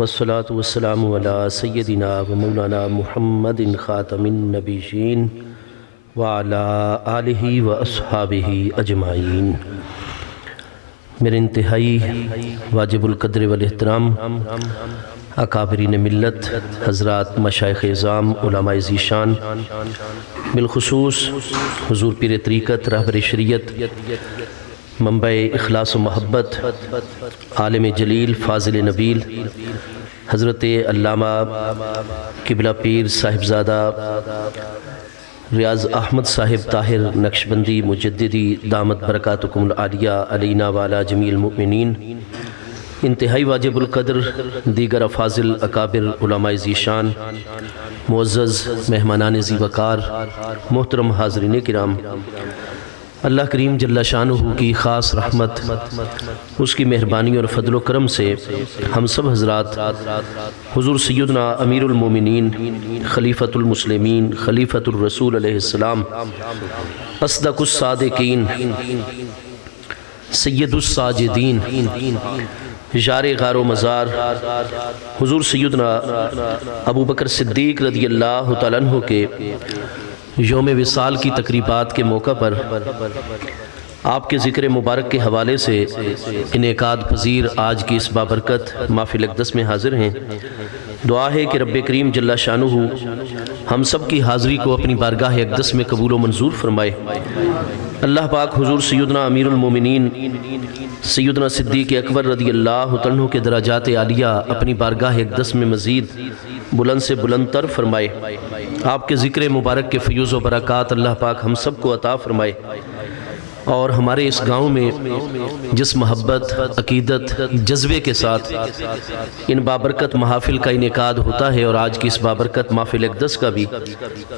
والصلاة والسلام على سيدنا ومولانا محمد خاتم النبيين وعلى آلہ وأصحابہ اجمعین۔ میرے انتہائی واجب القدر والاحترام اکابرین ملت حضرات مشائخ اعظام علماء ذیشان، بالخصوص حضور پیر طریقت رہبر شریعت منبع اخلاص و محبت عالم جلیل فاضل نبیل حضرت علامہ قبلہ پیر صاحبزادہ ریاض احمد صاحب طاہر نقشبندی مجددی دامت برکاتکم العالیہ علینا وعلی جمیع المؤمنین، انتہائی واجب القدر دیگر افاضل اکابر علماء ذیشان، معزز مہمانان ذی وقار، محترم حاضرین کرام، اللہ کریم جل شانہ کی خاص رحمت، اس کی مہربانی اور فضل و کرم سے ہم سب حضرات حضور سیدنا امیر المومنین خلیفۃ المسلمین خلیفۃ الرسول علیہ السلام اصدق الصادقین سید الساجدین جار غار و مزار حضور سیدنا ابو بکر صدیق رضی اللہ تعالیٰ عنہ کے یوم وصال کی تقریبات کے موقع پر آپ کے ذکر مبارک کے حوالے سے انعقاد پذیر آج کی اس بابرکت محفل اقدس میں حاضر ہیں۔ دعا ہے کہ رب کریم جل شانہ ہم سب کی حاضری کو اپنی بارگاہ اقدس میں قبول و منظور فرمائے۔ اللہ پاک حضور سیدنا امیر المومنین سیدنا صدیق اکبر رضی اللہ عنہ کے درجات عالیہ اپنی بارگاہ اقدس میں مزید بلند سے بلند تر فرمائے۔ آپ کے ذکر مبارک کے فیوز و برکات اللہ پاک ہم سب کو عطا فرمائے، اور ہمارے اس گاؤں میں جس محبت، عقیدت، جذبے کے ساتھ ان بابرکت محافل کا انعقاد ہوتا ہے، اور آج کی اس بابرکت محفل اقدس کا بھی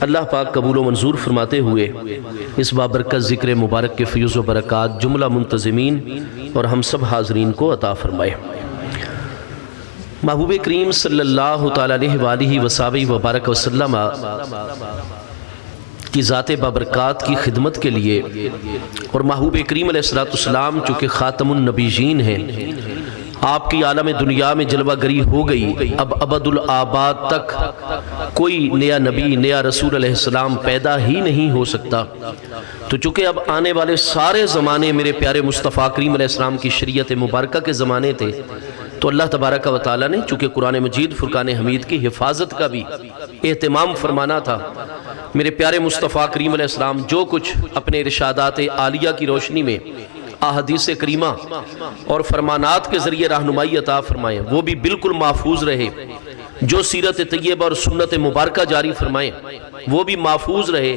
اللہ پاک قبول و منظور فرماتے ہوئے اس بابرکت ذکر مبارک کے فیوز و برکات جملہ منتظمین اور ہم سب حاضرین کو عطا فرمائے۔ محبوب کریم صلی اللہ تعالیٰ علیہ وآلہ وصحبہ وبارک وسلم کی ذات بابرکات کی خدمت کے لیے، اور محبوب کریم علیہ السلام چونکہ خاتم النبیین ہیں، آپ کی عالم دنیا میں جلوہ گری ہو گئی، اب ابد الآباد تک کوئی نیا نبی، نیا رسول علیہ السلام پیدا ہی نہیں ہو سکتا، تو چونکہ اب آنے والے سارے زمانے میرے پیارے مصطفیٰ کریم علیہ السلام کی شریعت مبارکہ کے زمانے تھے، تو اللہ تبارک و تعالیٰ نے چونکہ قرآن مجید فرقان حمید کی حفاظت کا بھی اہتمام فرمانا تھا، میرے پیارے مصطفیٰ کریم علیہ السلام جو کچھ اپنے ارشادات عالیہ کی روشنی میں احادیث کریمہ اور فرمانات کے ذریعے رہنمائی عطا فرمائیں، وہ بھی بالکل محفوظ رہے، جو سیرت طیبہ اور سنت مبارکہ جاری فرمائیں وہ بھی محفوظ رہے،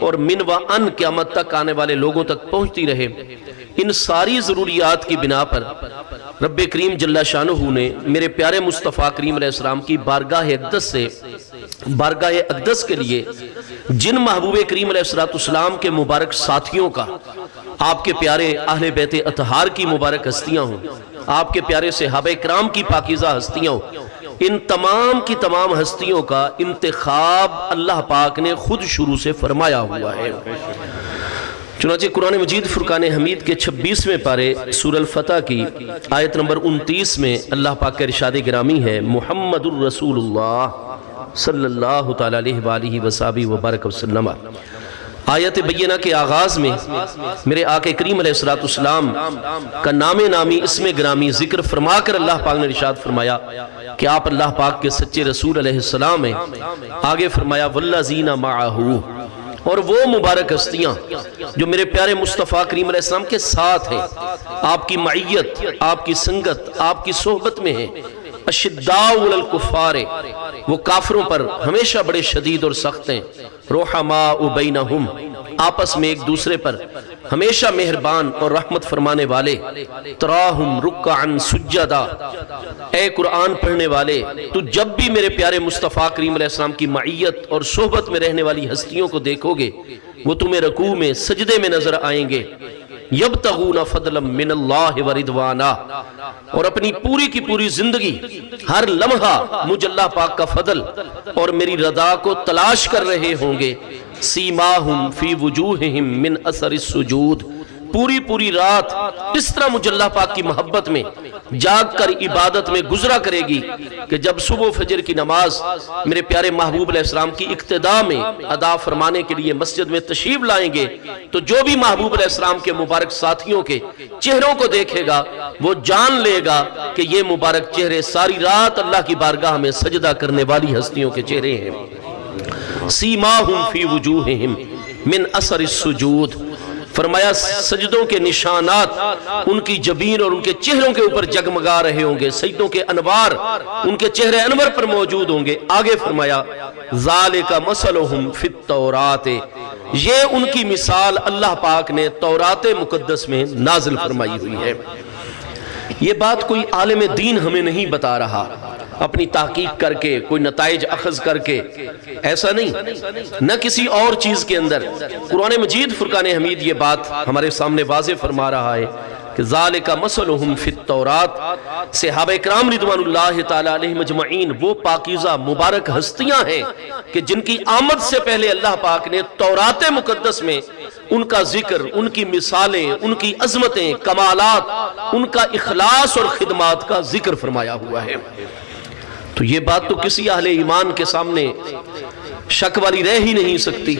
اور من و ان قیامت تک آنے والے لوگوں تک پہنچتی رہے۔ ان ساری ضروریات کی بنا پر رب کریم جل شانہ نے میرے پیارے مصطفیٰ کریم علیہ السلام کی بارگاہ اقدس کے لیے جن محبوب کریم علیہ السلام کے مبارک ساتھیوں کا، آپ کے پیارے اہل بیت اطہار کی مبارک ہستیاں ہوں، آپ کے پیارے صحابہ کرام کی پاکیزہ ہستیاں ہوں، ان تمام کی تمام ہستیوں کا انتخاب اللہ پاک نے خود شروع سے فرمایا ہوا ہے۔ چنانچہ قرآن مجید فرقان حمید کے 26ویں پارے سورہ الفتح کی آیت نمبر 29 میں اللہ پاک کا ارشاد گرامی ہے، محمد الرسول اللہ صلی اللہ تعالیٰ علیہ وآلہ وصحبہ وبارک وسلم۔ آیت بینہ کے آغاز میں میرے آقا کریم علیہ السلام کا نام نامی اسم گرامی ذکر فرما کر اللہ پاک نے ارشاد فرمایا کہ آپ اللہ پاک کے سچے رسول علیہ السلام ہیں۔ آگے فرمایا والذین معہو، اور وہ مبارک ہستیاں جو میرے پیارے مصطفیٰ کریم علیہ السلام کے ساتھ ہیں، آپ کی معیت، آپ کی سنگت، آپ کی صحبت میں ہیں، اشداء علی الکفار، وہ کافروں پر ہمیشہ بڑے شدید اور سخت ہیں، رحماء بینہم، آپس میں ایک دوسرے پر ہمیشہ مہربان اور رحمت فرمانے والے، تراہم رکعا سجدا، اے قرآن پڑھنے والے تو جب بھی میرے پیارے مصطفیٰ کریم علیہ السلام کی معیت اور صحبت میں رہنے والی ہستیوں کو دیکھو گے، وہ تمہیں رکوع میں سجدے میں نظر آئیں گے، یبتغون فضلا من اللہ ورضوانا، اور اپنی پوری کی پوری زندگی ہر لمحہ مجھ اللہ پاک کا فضل اور میری رضا کو تلاش کر رہے ہوں گے۔ سیماہم فی وجوہہم من اثر السجود، پوری رات اس طرح مجھ اللہ پاک کی محبت میں جاگ کر عبادت میں گزرا کرے گی کہ جب صبح فجر کی نماز میرے پیارے محبوب علیہ السلام کی اقتداء میں ادا فرمانے کے لیے مسجد میں تشریف لائیں گے تو جو بھی محبوب علیہ السلام کے مبارک ساتھیوں کے چہروں کو دیکھے گا وہ جان لے گا کہ یہ مبارک چہرے ساری رات اللہ کی بارگاہ میں سجدہ کرنے والی ہستیوں کے چہرے ہیں۔ سیماہم فی وجوہہم من اثر السجود، فرمایا سجدوں کے نشانات ان کی جبین اور ان کے چہروں کے اوپر جگمگا رہے ہوں گے، سجدوں کے انوار ان کے چہرے انور پر موجود ہوں گے۔ آگے فرمایا ذالک مثلہم فی التورات، یہ ان کی مثال اللہ پاک نے تورات مقدس میں نازل فرمائی ہوئی ہے۔ یہ بات کوئی عالم دین ہمیں نہیں بتا رہا اپنی تحقیق کر کے، کوئی نتائج اخذ کر کے، ایسا نہیں، نہ کسی اور چیز کے اندر۔ قرآن مجید فرقان حمید یہ بات ہمارے سامنے واضح فرما رہا ہے کہ ذالک مثلہم فی التورات، صحابہ اکرام رضوان اللہ تعالی علیہم اجمعین وہ پاکیزہ مبارک ہستیاں ہیں کہ جن کی آمد سے پہلے اللہ پاک نے تورات مقدس میں ان کا ذکر، ان کی مثالیں، ان کی عظمتیں، کمالات، ان کا اخلاص اور خدمات کا ذکر فرمایا ہوا ہے۔ تو یہ بات تو کسی اہل ایمان کے سامنے شک والی رہ ہی نہیں سکتی،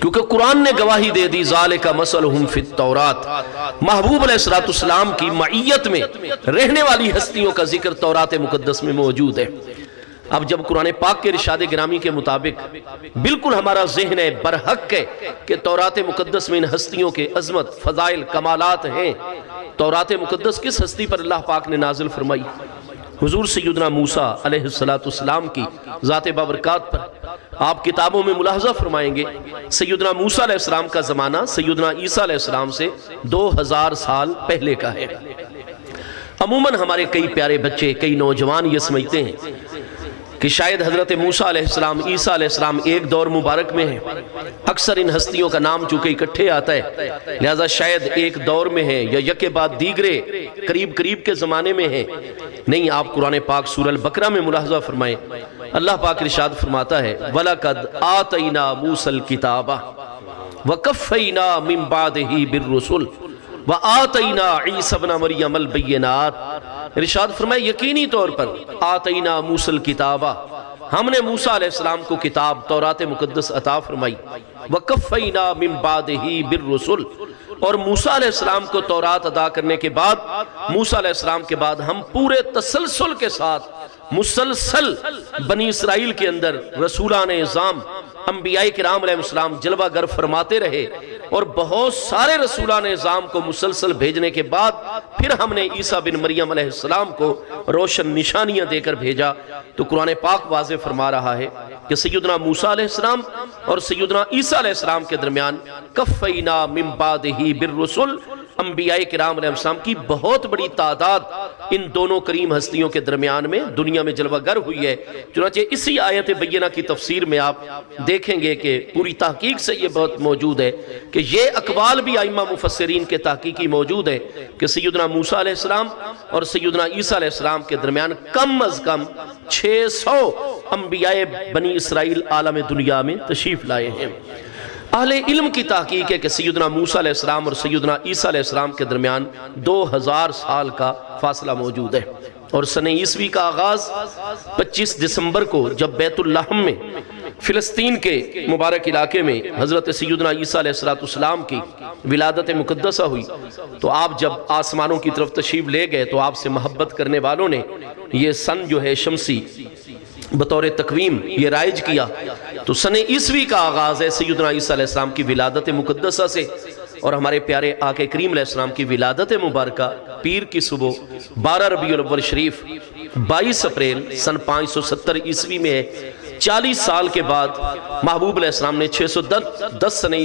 کیونکہ قرآن نے گواہی دے دی ذالک مثلہم فی التورات، محبوب علیہ السلام کی معیت میں رہنے والی ہستیوں کا ذکر تورات مقدس میں موجود ہے۔ اب جب قرآن پاک کے ارشاد گرامی کے مطابق بالکل ہمارا ذہن ہے برحق ہے کہ تورات مقدس میں ان ہستیوں کے عظمت، فضائل، کمالات ہیں، تورات مقدس کس ہستی پر اللہ پاک نے نازل فرمائی؟ حضور سیدنا موسیٰ علیہ السلام کی ذات بابرکات پر۔ آپ کتابوں میں ملاحظہ فرمائیں گے سیدنا موسیٰ علیہ السلام کا زمانہ سیدنا عیسیٰ علیہ السلام سے 2000 سال پہلے کا ہے۔ عموماً ہمارے کئی پیارے بچے، کئی نوجوان یہ سمجھتے ہیں کہ شاید حضرت موسیٰ علیہ السلام، عیسیٰ علیہ السلام ایک دور مبارک میں ہیں۔ اکثر ان ہستیوں کا نام چونکہ اکٹھے آتا ہے لہذا شاید ایک دور میں ہے یا یکے بعد دیگرے قریب قریب کے زمانے میں ہیں۔ نہیں، آپ قرآن پاک سورہ البقرہ میں ملاحظہ فرمائیں، اللہ پاک ارشاد فرماتا ہے وَلَقَدْ آتَيْنَا مُوسَى الْكِتَابَ وَكَفَّيْنَا مِن بَعْدِهِ بِالرُّسُلِ وَآتَيْنَا عِيسَى ابْنَ مَرْيَمَ الْبَيِّنَاتِ، ارشاد فرمائے یقینی طور پر آتَيْنَا مُوسَى الْكِتَابَ، ہم نے موسیٰ علیہ السلام کو کتاب تورات مقدس عطا فرمائی، وَكَفَّيْنَا مِن بَعْدِهِ بِالرُّسُلِ، اور موسیٰ علیہ السلام کو تورات ادا کرنے کے بعد، موسیٰ علیہ السلام کے بعد ہم پورے تسلسل کے ساتھ مسلسل بنی اسرائیل کے اندر رسولان اعظام انبیاء کرام علیہ السلام جلوہ گر فرماتے رہے، اور بہت سارے رسولان اعظام کو مسلسل بھیجنے کے بعد پھر ہم نے عیسیٰ بن مریم علیہ السلام کو روشن نشانیاں دے کر بھیجا۔ تو قرآن پاک واضح فرما رہا ہے کہ سیدنا موسیٰ علیہ السلام اور سیدنا عیسیٰ علیہ السلام کے درمیان کفینا من بعدہ بالرسل، انبیاء کرام علیہ السلام کی بہت بڑی تعداد ان دونوں کریم ہستیوں کے درمیان میں دنیا میں جلوہ گر ہوئی ہے۔ چنانچہ اسی آیت بینہ کی تفسیر میں آپ دیکھیں گے کہ پوری تحقیق سے یہ بہت موجود ہے کہ یہ اقوال بھی ائمہ مفسرین کے تحقیقی موجود ہے کہ سیدنا موسیٰ علیہ السلام اور سیدنا عیسیٰ علیہ السلام کے درمیان کم از کم 600 انبیاء بنی اسرائیل عالم دنیا میں تشریف لائے ہیں۔ اہل علم کی تحقیق ہے کہ سیدنا موسیٰ علیہ السلام اور سیدنا عیسیٰ علیہ السلام کے درمیان 2000 سال کا فاصلہ موجود ہے، اور سنہ عیسوی کا آغاز 25 دسمبر کو جب بیت اللحم میں فلسطین کے مبارک علاقے میں حضرت سیدنا عیسیٰ علیہ السلام کی ولادت مقدسہ ہوئی تو آپ جب آسمانوں کی طرف تشریف لے گئے تو آپ سے محبت کرنے والوں نے یہ سن جو ہے شمسی بطور تقویم یہ رائج کیا، تو سنہ عیسوی کا آغاز ہے سیدنا عیسیٰ علیہ السلام کی ولادت مقدسہ سے، اور ہمارے پیارے آقا کریم علیہ السلام کی ولادت مبارکہ پیر کی صبح 12 ربیع الاول شریف 22 اپریل سن 570 عیسوی میں ہے۔ 40 سال کے بعد محبوب علیہ السلام نے 610 سنہ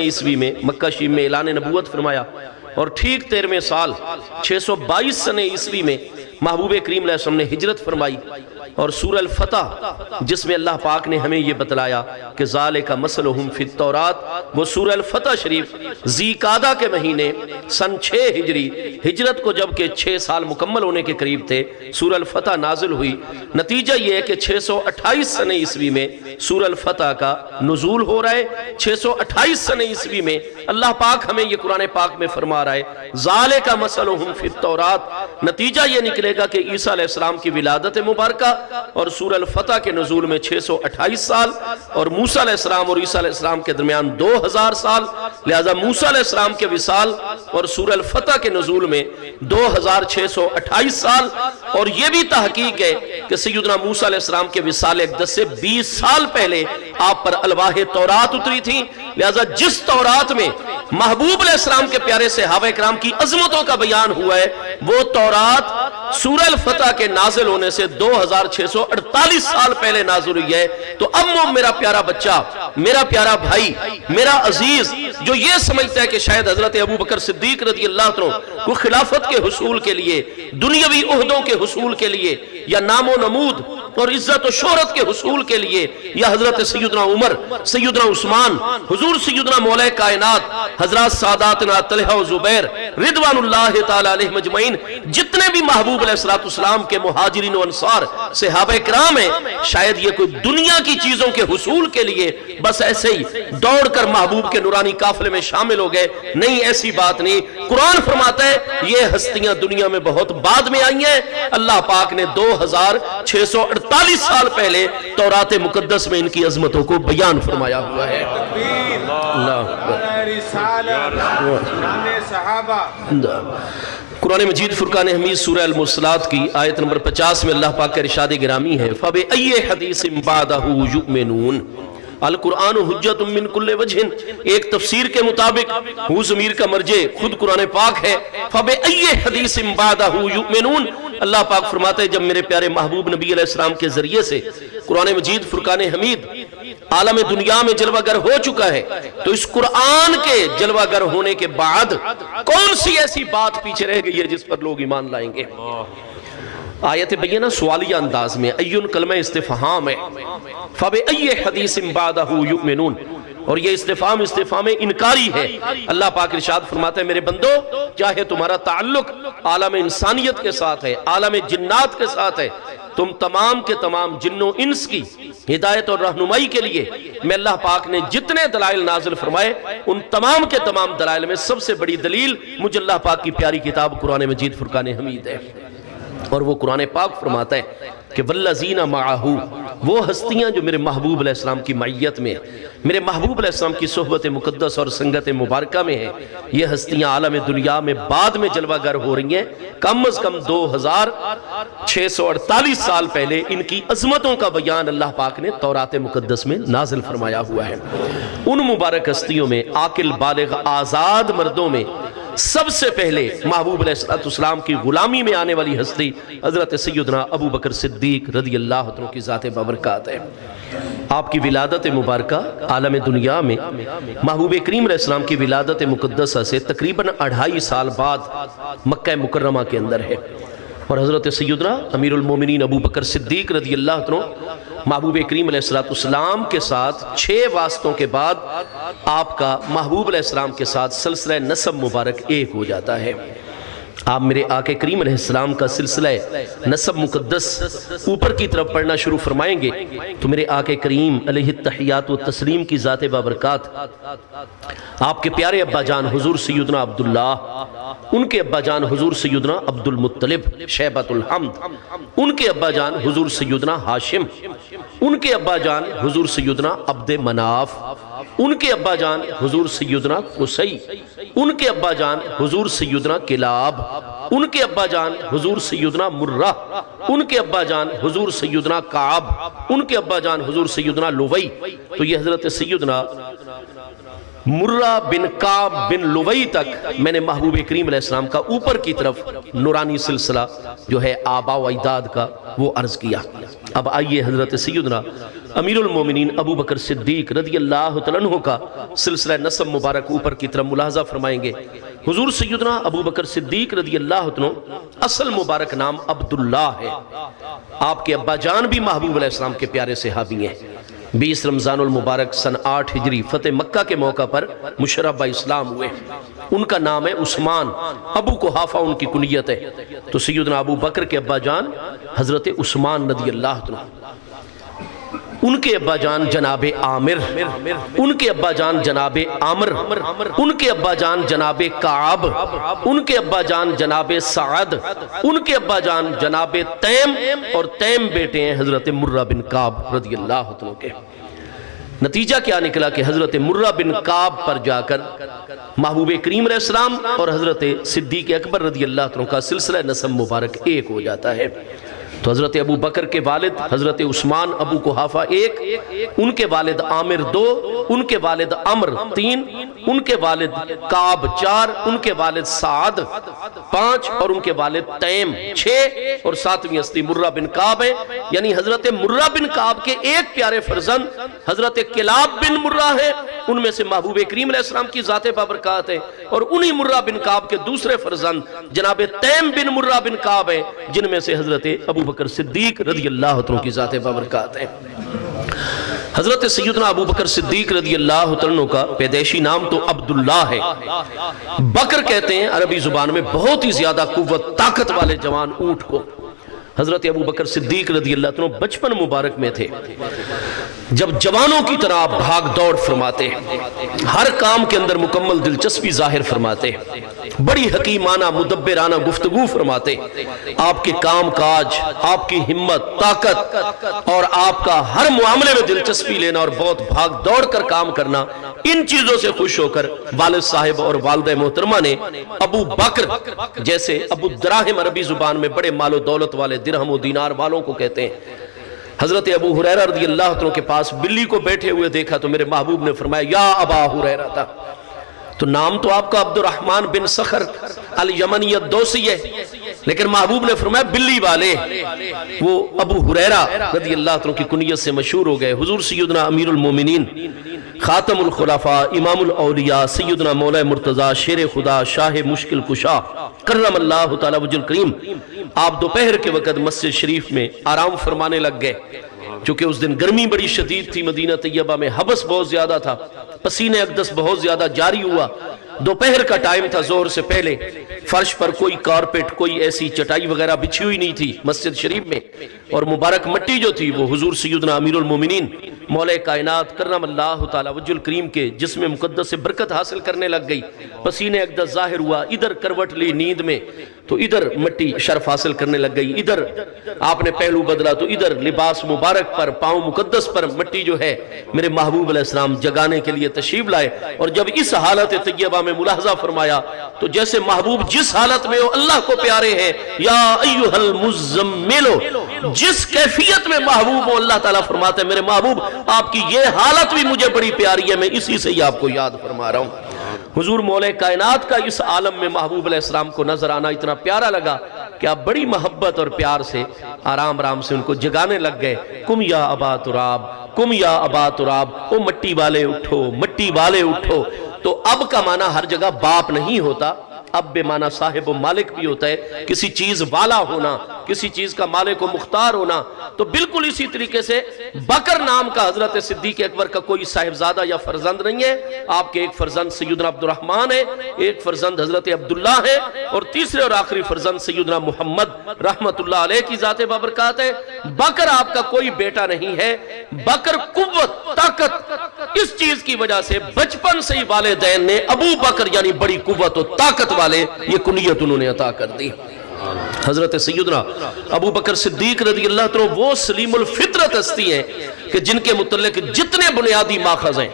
عیسوی میں مکہ شریف میں اعلان نبوت فرمایا، اور ٹھیک 13ویں سال 622 سنہ عیسوی میں محبوب کریم علیہ السلام نے ہجرت فرمائی، اور سورہ الفتح جس میں اللہ پاک نے ہمیں یہ بتلایا کہ ذالک مثلہم فی التورات، وہ سورہ الفتح شریف ذی قعدہ کے مہینے سن 6 ہجری، ہجرت کو جب کہ 6 سال مکمل ہونے کے قریب تھے، سورہ الفتح نازل ہوئی۔ نتیجہ یہ ہے کہ 628 سنہ عیسوی میں سورہ الفتح کا نزول ہو رہا ہے۔ 628 سنہ عیسوی میں اللہ پاک ہمیں یہ قرآن پاک میں فرما رہا ہے ذالک مثلہم فی التورات۔ نتیجہ یہ نکلے گا کہ عیسیٰ علیہ السلام کی ولادت مبارکہ اور سورہ الفتح کے نزول میں 628 سال، اور موسیٰ علیہ السلام اور عیسیٰ علیہ السلام کے درمیان 2000 سال، لہذا موسیٰ علیہ السلام کے وصال اور سورہ الفتح کے نزول میں 2628 سال۔ اور یہ بھی تحقیق ہے کہ سیدنا موسیٰ علیہ السلام کے وصال اقدس سے 20 سال پہلے آپ پر الواح تورات اتری تھی، لہذا جس تورات میں محبوب علیہ السلام کے پیارے صحابہ کرام کی عظمتوں کا بیان ہوا ہے، وہ تورات سورہ الفتح کے نازل ہونے سے 2648 سال پہلے نازل ہوئی ہے۔ تو اب میرا پیارا بچہ، میرا پیارا بھائی، میرا عزیز جو یہ سمجھتا ہے کہ شاید حضرت ابو بکر صدیق رضی اللہ عنہ کو خلافت کے حصول کے لیے، دنیاوی عہدوں کے حصول کے لیے، یا نام و نمود اور عزت و شہرت کے حصول کے لیے، یا حضرت سیدنا عمر، سیدنا عثمان، حضور سیدنا مولا کائنات حضرات ساداتنا طلحہ و زبیر رضوان اللہ تعالی علیہم اجمعین، جتنے بھی محبوب علیہ السلام کے مہاجرین و انصار صحابہ کرام ہیں، شاید یہ کوئی دنیا کی چیزوں کے حصول کے لیے بس ایسے ہی دوڑ کر محبوب کے نورانی قافلے میں شامل ہو گئے۔ نہیں، ایسی بات نہیں۔ قرآن فرماتا ہے یہ ہستیاں دنیا میں بہت بعد میں آئی ہیں، اللہ پاک نے 2648 سال پہلے تورات مقدس میں ان کی عظمتوں کو بیان فرمایا ہوا ہے۔ قرآن مجید فرقان حمید سورہ المرسلات کی آیت نمبر 50 میں اللہ پاک کا ارشاد گرامی ہے فَبِأَيِّ حَدِيثٍ بَعْدَهُ يُؤْمِنُونَ۔ القرآن حجت من کل وجہ، ایک تفسیر کے مطابق ہو ضمیر کا مرجع خود قرآن پاک ہے۔ فَبِأَيِّ حَدِيثٍ بَعْدَهُ يُؤْمِنُونَ، اللہ پاک فرماتے ہیں جب میرے پیارے محبوب نبی علیہ السلام کے ذریعے سے قرآن مجید فرقان حمید عالم دنیا میں جلوہ گر ہو چکا ہے، تو اس قرآن کے جلوہ گر ہونے کے بعد کون سی ایسی بات پیچھے رہ گئی ہے جس پر لوگ ایمان لائیں گے؟ آیت بینہ سوالیہ انداز میں، ایون کلمہ استفہام ہے، فَبِأَيِّ حَدِيثٍ بَعْدَهُ يُؤْمِنُونَ، اور یہ استفہام انکاری ہے۔ اللہ پاک ارشاد فرماتا ہے میرے بندو، چاہے تمہارا تعلق عالم انسانیت کے ساتھ ہے، عالم جنات کے ساتھ ہے، تم تمام کے تمام جن و انس کی ہدایت اور رہنمائی کے لیے میں اللہ پاک نے جتنے دلائل نازل فرمائے، ان تمام کے تمام دلائل میں سب سے بڑی دلیل مجھے اللہ پاک کی پیاری کتاب قرآن مجید فرقان حمید ہے۔ اور وہ قرآن پاک فرماتا ہے کہ والذین معہ، وہ ہستیاں جو میرے محبوب علیہ السلام کی معیت میں، میرے محبوب علیہ السلام کی صحبت مقدس اور سنگت مبارکہ میں ہیں، یہ ہستیاں عالم دنیا میں بعد میں جلوہ گر ہو رہی ہیں۔ کم از کم 2648 سال پہلے ان کی عظمتوں کا بیان اللہ پاک نے تورات مقدس میں نازل فرمایا ہوا ہے۔ ان مبارک ہستیوں میں، عاقل بالغ آزاد مردوں میں سب سے پہلے محبوب علیہ السلام کی غلامی میں آنے والی ہستی حضرت سیدنا ابو بکر صدیق رضی اللہ عنہ کی ذات بابرکات ہے۔ آپ کی ولادت مبارکہ عالم دنیا میں محبوب کریم علیہ السلام کی ولادت مقدسہ سے تقریباً 2.5 سال بعد مکہ مکرمہ کے اندر ہے، اور حضرت سیدنا امیر المومنین ابو بکر صدیق رضی اللہ عنہ محبوب کریم علیہ السلام کے ساتھ 6 واسطوں کے بعد آپ کا محبوب علیہ السلام کے ساتھ سلسلہ نسب مبارک ایک ہو جاتا ہے۔ آپ میرے آقا کریم علیہ السلام کا سلسلہ نسب مقدس اوپر کی طرف پڑھنا شروع فرمائیں گے تو میرے آقا کریم علیہ التحیات و تسلیم کی ذات بابرکات، آپ کے پیارے ابا جان حضور سیدنا عبداللہ، ان کے ابا جان حضور سیدنا عبد المطلب شیبۃ الحمد، ان کے ابا جان حضور سیدنا ہاشم، ان کے ابا جان حضور سیدنا عبد مناف، ان کے ابا جان حضور سیدنا قصی، ان کے ابا جان حضور سیدنا کلاب، ان کے ابا جان حضور سیدنا مرہ، ان کے ابا جان حضور سیدنا کعب، ان کے ابا جان حضور سیدنا لوی۔ تو یہ حضرت سیدنا مرہ بن کعب بن لوی تک میں نے محبوب کریم علیہ السلام کا اوپر کی طرف نورانی سلسلہ جو ہے آبا و اجداد کا وہ عرض کیا۔ اب آئیے حضرت سیدنا امیر المومنین ابو بکر صدیق رضی اللہ عنہ کا سلسلہ نسب مبارک اوپر کی طرف ملاحظہ فرمائیں گے حضور سیدنا ابو بکر صدیق رضی اللہ عنہ اصل مبارک نام عبداللہ ہے. آپ کے ابا جان بھی محبوب علیہ السلام کے پیارے صحابی ہیں. 20 رمضان المبارک سن 8 ہجری فتح مکہ کے موقع پر مشرف اسلام ہوئے. ان کا نام ہے عثمان. ابو قحافہ ان کی کنیت ہے. تو سیدنا ابو بکر کے ابا جان حضرت عثمان رضی اللہ عنہ، ان کے ابا جان جناب عامر، ان کے ابا جان جناب عامر، ان کے ابا جان جناب کعب، ان کے ابا جان جناب سعد، ان کے ابا جان جناب تیم، اور تیم بیٹے ہیں حضرت مرہ بن کعب رضی اللہ عنہ کے. نتیجہ کیا نکلا کہ حضرت مرہ بن کعب پر جا کر محبوب کریم علیہ السلام اور حضرت صدیق اکبر رضی اللہ عنہ کا سلسلہ نسب مبارک ایک ہو جاتا ہے. تو حضرت ابو بکر کے والد حضرت عثمان ابو قحافہ 1، ان کے والد عامر 2، ان کے والد عمر 3، ان کے والد کعب 4، ان کے والد سعد 5، اور ان کے والد تیم 6، اور 7ویں ہستی مرہ بن کعب ہے. یعنی حضرت مرہ بن کعب کے ایک پیارے فرزند حضرت کلاب بن مرہ ہے، ان میں سے محبوب کریم علیہ السلام کی ذات بابرکات ہے، اور انہی مرہ بن کعب کے دوسرے فرزند جناب تیم بن مرہ بن کعب ہے، جن میں سے حضرت ابو بکر صدیق رضی اللہ عنہ کی ذات بابرکات ہے. حضرت سیدنا ابو بکر صدیق رضی اللہ عنہ کا پیدائشی نام تو عبداللہ ہے. بکر کہتے ہیں عربی زبان میں بہت ہی زیادہ قوت طاقت والے جوان اونٹ کو. حضرت ابو بکر صدیق رضی اللہ عنہ بچپن مبارک میں تھے جب جوانوں کی طرح بھاگ دوڑ فرماتے، ہر کام کے اندر مکمل دلچسپی ظاہر فرماتے، بڑی حکیمانہ مدبرانہ گفتگو فرماتے. آپ کے کام کاج، آپ کی ہمت، طاقت اور آپ کا ہر معاملے میں دلچسپی لینا اور بہت بھاگ دوڑ کر کام کرنا، ان چیزوں سے خوش ہو کر والد صاحب اور والدہ محترمہ نے ابو بکر، جیسے ابو دراہم عربی زبان میں بڑے مال و دولت والے درہم و دینار والوں کو کہتے ہیں، حضرت ابو ہریرہ رضی اللہ عنہ کے پاس بلی کو بیٹھے ہوئے دیکھا تو میرے محبوب نے فرمایا یا ابا ہریرہ تھا. تو نام تو آپ کا عبد الرحمن بن سخر الیمنی الدوسی ہے، لیکن محبوب نے فرمایا بلی والے. وہ ابو ہریرہ رضی اللہ عنہ کی کنیت سے مشہور ہو گئے. حضور سیدنا امیر المومنین، خاتم الخلفاء، امام الاولیاء، سیدنا مولا مرتضی، شیر خدا، شاہ مشکل کشا، کرم اللہ تعالی وجہ الکریم، آپ دوپہر کے وقت مسجد شریف میں آرام فرمانے لگ گئے. چونکہ اس دن گرمی بڑی شدید تھی، مدینہ طیبہ میں حبس بہت زیادہ تھا، پسینے اقدس بہت زیادہ جاری ہوا. دوپہر کا ٹائم تھا، ظہر سے پہلے. فرش پر کوئی کارپیٹ، کوئی ایسی چٹائی وغیرہ بچھی ہوئی نہیں تھی مسجد شریف میں، اور مبارک مٹی جو تھی وہ حضور سیدنا امیر المومنین مولا کائنات کرم اللہ تعالی وجہ الکریم کے جسم مقدس سے برکت حاصل کرنے لگ گئی. پسینے اقدس ظاہر ہوا، ادھر کروٹ لی نیند میں تو ادھر مٹی شرف حاصل کرنے لگ گئی، ادھر آپ نے پہلو بدلا تو ادھر لباس مبارک پر، پاؤں مقدس پر مٹی جو ہے میرے محبوب علیہ السلام جگانے کے لیے تشریف لائے. اور جب اس حالت طیبہ میں ملاحظہ فرمایا تو جیسے محبوب جس حالت میں وہ اللہ کو پیارے ہیں، یا ایھا المزمل، جس کیفیت میں محبوب وہ اللہ تعالیٰ فرماتے ہیں میرے محبوب آپ کی یہ حالت بھی مجھے بڑی پیاری ہے، میں اسی سے ہی آپ کو یاد فرما رہا ہوں. حضور مولا کائنات کا اس عالم میں محبوب علیہ السلام کو نظر آنا اتنا پیارا لگا کہ آپ بڑی محبت اور پیار سے آرام آرام سے ان کو جگانے لگ گئے. کم یا ابا تراب، کم یا ابا تراب، او مٹی والے اٹھو، مٹی والے اٹھو. تو اب کا معنی ہر جگہ باپ نہیں ہوتا، اب بے معنی صاحب و مالک بھی ہوتا ہے، کسی چیز والا ہونا، کسی چیز کا مالک و مختار ہونا. تو بالکل اسی طریقے سے بکر نام کا حضرت صدیق اکبر کا کوئی صاحبزادہ یا فرزند نہیں ہے. آپ کے ایک فرزند سیدنا عبد الرحمن ہے، ایک فرزند حضرت عبداللہ ہے، اور تیسرے اور آخری فرزند سیدنا محمد رحمت اللہ علیہ کی ذات بابرکات ہے. بکر آپ کا کوئی بیٹا نہیں ہے. بکر قوت، طاقت، اس چیز کی وجہ سے بچپن سے ہی والدین نے ابو بکر یعنی بڑی قوت و طاقت والے یہ کنیت انہوں نے عطا کر دی. حضرت سیدنا ابو بکر صدیق رضی اللہ عنہ وہ سلیم الفطرت ہستی ہیں کہ جن کے متعلق جتنے بنیادی ماخذ ہیں.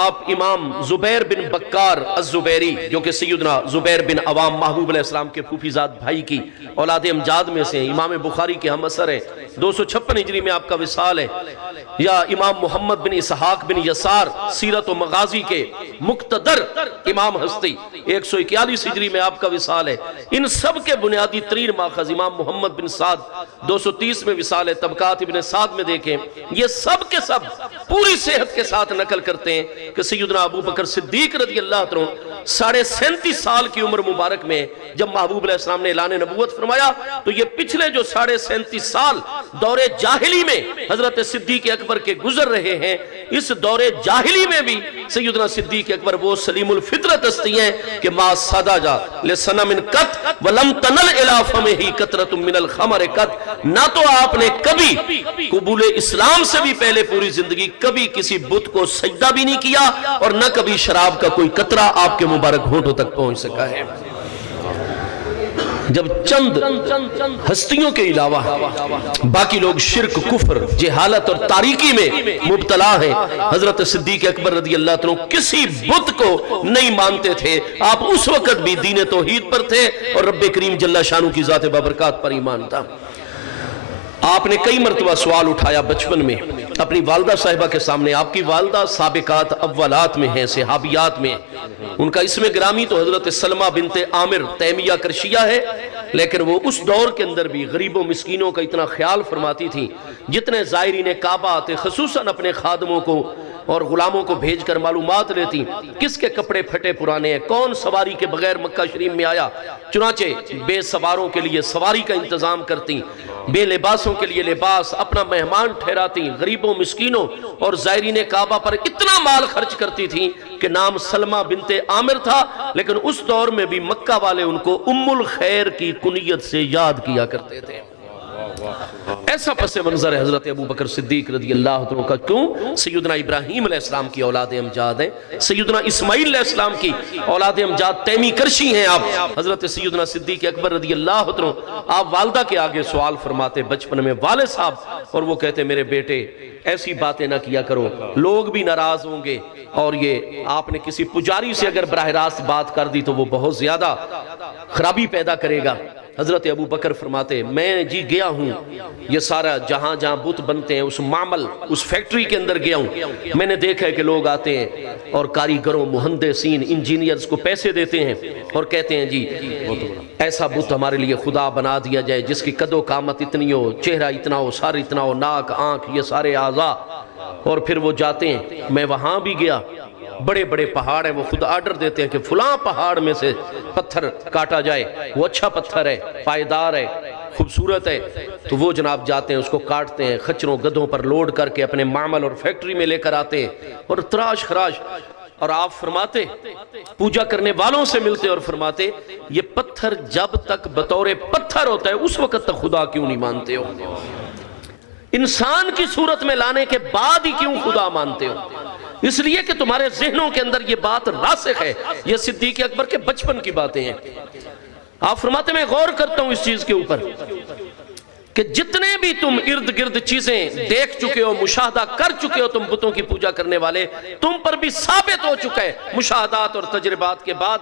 آپ امام زبیر بن بکار الزبیری جو کہ سیدنا زبیر بن عوام محبوب علیہ السلام کے پھوپھی زاد بھائی کی اولاد امجاد میں سے ہیں، امام بخاری کے ہم اثر ہیں، 256 ہجری میں آپ کا وصال ہے. یا امام محمد بن اسحاق بن یسار سیرت و مغازی کے مقتدر امام ہستی، 141 ہجری میں آپ کا وصال ہے. ان سب کے بنیادی ترین ماخذ امام محمد بن سعد 230 میں وصال ہے. طبقات ابن سعد میں دیکھیں، یہ سب کے سب پوری صحت کے ساتھ نقل کرتے ہیں کہ سیدنا ابو بکر صدیق رضی اللہ عنہ 37.5 سال کی عمر مبارک میں جب محبوب علیہ السلام نے اعلان نبوت فرمایا تو یہ پچھلے جو 37.5 سال دور جاہلی میں حضرت صدیق اکبر کے گزر رہے ہیں، اس دور جاہلی میں بھی سیدنا صدیق اکبر وہ سلیم الفطرت ہستی ہیں کہ ما صدجا لسنم قط ولم تنل الی فمہ قطرۃ من الخمر قط، نہ تو آپ نے کبھی قبول اسلام سے بھی پہلے پوری زندگی کبھی کسی بت کو سجدہ بھی نہیں کیا، اور نہ کبھی شراب کا کوئی قطرہ آپ کے مبارک ہونٹوں تک پہنچ سکا ہے۔ جب چند ہستیوں کے علاوہ باقی لوگ شرک، کفر، جہالت اور تاریکی میں مبتلا ہیں، حضرت صدیق اکبر رضی اللہ عنہ کسی بت کو نہیں مانتے تھے۔ آپ اس وقت بھی دین توحید پر تھے اور رب کریم جل شانہ کی ذات بابرکات پر ایمان تھا۔ آپ نے کئی مرتبہ سوال اٹھایا بچپن میں اپنی والدہ صاحبہ کے سامنے۔ آپ کی والدہ سابقات اولات میں ہیں، صحابیات میں، ان کا اسم گرامی تو حضرت سلمہ بنت عامر تیمیہ کرشیہ ہے، لیکن وہ اس دور کے اندر بھی غریبوں مسکینوں کا اتنا خیال فرماتی تھی، جتنے زائرین کعبہ آتے خصوصاً اپنے خادموں کو اور غلاموں کو بھیج کر معلومات لیتی کس کے کپڑے پھٹے پرانے ہیں، کون سواری کے بغیر مکہ شریف میں آیا، چنانچہ بے سواروں کے لیے سواری کا انتظام کرتی، بے لباسوں کے لیے لباس، اپنا مہمان ٹھہراتی، غریبوں مسکینوں اور زائرین کعبہ پر اتنا مال خرچ کرتی تھی کہ نام سلمہ بنت عامر تھا، لیکن اس دور میں بھی مکہ والے ان کو ام الخیر کی کنیت سے یاد کیا کرتے تھے۔ ایسا پس منظر ہے حضرت ابو بکر صدیق رضی اللہ عنہ کا۔ کیوں؟ سیدنا ابراہیم علیہ السلام کی اولاد امجاد ہیں، سیدنا اسماعیل علیہ السلام کی اولاد امجاد تیمی کرشی ہیں آپ۔ حضرت سیدنا صدیق اکبر رضی اللہ عنہ آپ والدہ کے آگے سوال فرماتے بچپن میں، والد صاحب، اور وہ کہتے میرے بیٹے ایسی باتیں نہ کیا کرو، لوگ بھی ناراض ہوں گے، اور یہ آپ نے کسی پجاری سے اگر براہ راست بات کر دی تو وہ بہت زیادہ خرابی پیدا کرے گا۔ حضرت ابو بکر فرماتے میں جی گیا ہوں، یہ سارا جہاں جہاں بت بنتے ہیں اس معمل، اس فیکٹری کے اندر گیا ہوں، میں نے دیکھا ہے کہ لوگ آتے ہیں اور کاریگروں، مہندسین، انجینئرز کو پیسے دیتے ہیں اور کہتے ہیں جی ایسا بت ہمارے لیے خدا بنا دیا جائے جس کی قد و قامت اتنی ہو، چہرہ اتنا ہو، سر اتنا ہو، ناک، آنکھ، یہ سارے اعضاء، اور پھر وہ جاتے ہیں۔ میں وہاں بھی گیا، بڑے بڑے پہاڑ ہیں، وہ خود آرڈر دیتے ہیں کہ فلاں پہاڑ میں سے پتھر کاٹا جائے، وہ اچھا پتھر ہے، پائیدار ہے، خوبصورت ہے، تو وہ جناب جاتے ہیں، اس کو کاٹتے ہیں، خچروں گدھوں پر لوڈ کر کے اپنے معمل اور فیکٹری میں لے کر آتے ہیں اور تراش خراش، اور آپ فرماتے پوجا کرنے والوں سے ملتے اور فرماتے یہ پتھر جب تک بطور پتھر ہوتا ہے اس وقت تک خدا کیوں نہیں مانتے ہو؟ انسان کی صورت میں لانے کے بعد ہی کیوں خدا مانتے ہو؟ اس لیے کہ تمہارے ذہنوں کے اندر یہ بات راسخ ہے۔ یہ صدیق اکبر کے بچپن کی باتیں ہیں۔ آپ فرماتے میں غور کرتا ہوں اس چیز کے اوپر کہ جتنے بھی تم ارد گرد چیزیں دیکھ چکے ہو، مشاہدہ کر چکے ہو، تم بتوں کی پوجا کرنے والے، تم پر بھی ثابت ہو چکا ہے مشاہدات اور تجربات کے بعد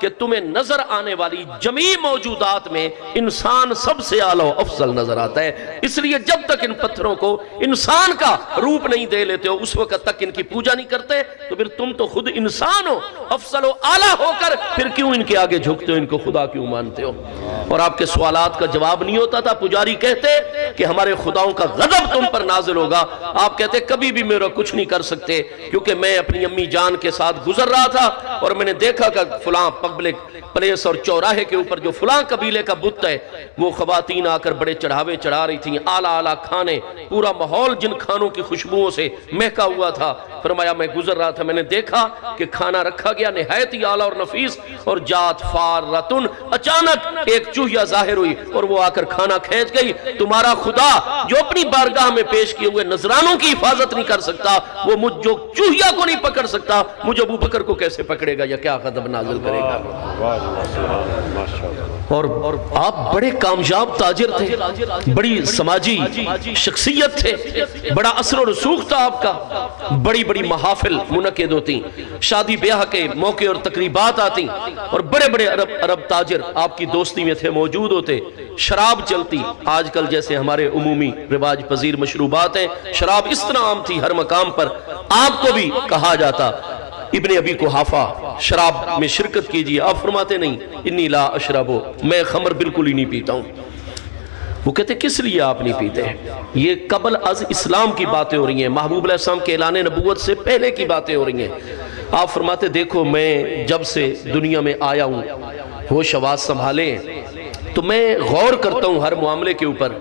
کہ تمہیں نظر آنے والی جمیع موجودات میں انسان سب سے اعلیٰ و افضل نظر آتا ہے۔ اس لیے جب تک ان پتھروں کو انسان کا روپ نہیں دے لیتے ہو اس وقت تک ان کی پوجا نہیں کرتے، تو پھر تم تو خود انسان ہو، افضل و اعلیٰ ہو کر پھر کیوں ان کے آگے جھکتے ہو، ان کو خدا کیوں مانتے ہو؟ اور آپ کے سوالات کا جواب نہیں ہوتا تھا۔ پجاری کہتے کہ ہمارے خداؤں کا غضب تم پر نازل ہوگا، آپ کہتے کبھی بھی میرا کچھ نہیں کر سکتے، کیونکہ میں اپنی امی جان کے ساتھ گزر رہا تھا اور میں نے دیکھا کہ فلاں پبلک پلیس اور چوراہے کے اوپر جو فلاں قبیلے کا بت ہے وہ خواتین آ کر بڑے چڑھاوے چڑھا رہی تھیں، اعلیٰ اعلیٰ کھانے، پورا ماحول جن کھانوں کی خوشبوؤں سے مہکا ہوا تھا۔ فرمایا میں گزر رہا تھا، میں نے دیکھا کہ کھانا رکھا گیا نہایت ہی اعلیٰ اور نفیس، اور جات فارتن، اچانک ایک چوہیا ظاہر ہوئی اور وہ آ کر کھانا کھینچ گئی۔ تمہارا خدا جو اپنی بارگاہ میں پیش کیے ہوئے نذرانوں کی حفاظت نہیں کر سکتا، وہ مجھ جو چوہیا کو نہیں پکڑ سکتا، مجھ ابو بکر کو کیسے پکڑے گا یا کیا غضب نازل کرے گا؟ اور آپ بڑے کامیاب تاجر تھے، بڑی سماجی شخصیت تھے، بڑا اثر و رسوخ تھا آپ کا، بڑی بڑی محافل منعقد ہوتی، شادی بیاہ کے موقع اور تقریبات آتی، اور بڑے بڑے عرب تاجر آپ کی دوستی میں تھے، موجود ہوتے، شراب چلتی، آج کل جیسے ہمارے عمومی رواج پذیر مشروبات ہیں، شراب اس طرح عام تھی ہر مقام پر، آپ کو بھی کہا جاتا ابن ابی قحافہ شراب میں شرکت کیجیے، آپ فرماتے نہیں انی لا اشربو، میں خمر بالکل ہی نہیں پیتا ہوں۔ وہ کہتے کس لیے آپ نہیں پیتے؟ یہ قبل از اسلام کی باتیں ہو رہی ہیں، محبوب علیہ السلام کے اعلان نبوت سے پہلے کی باتیں ہو رہی ہیں۔ آپ فرماتے دیکھو میں جب سے دنیا میں آیا ہوں، ہوش حواس سنبھالے تو میں غور کرتا ہوں ہر معاملے کے اوپر،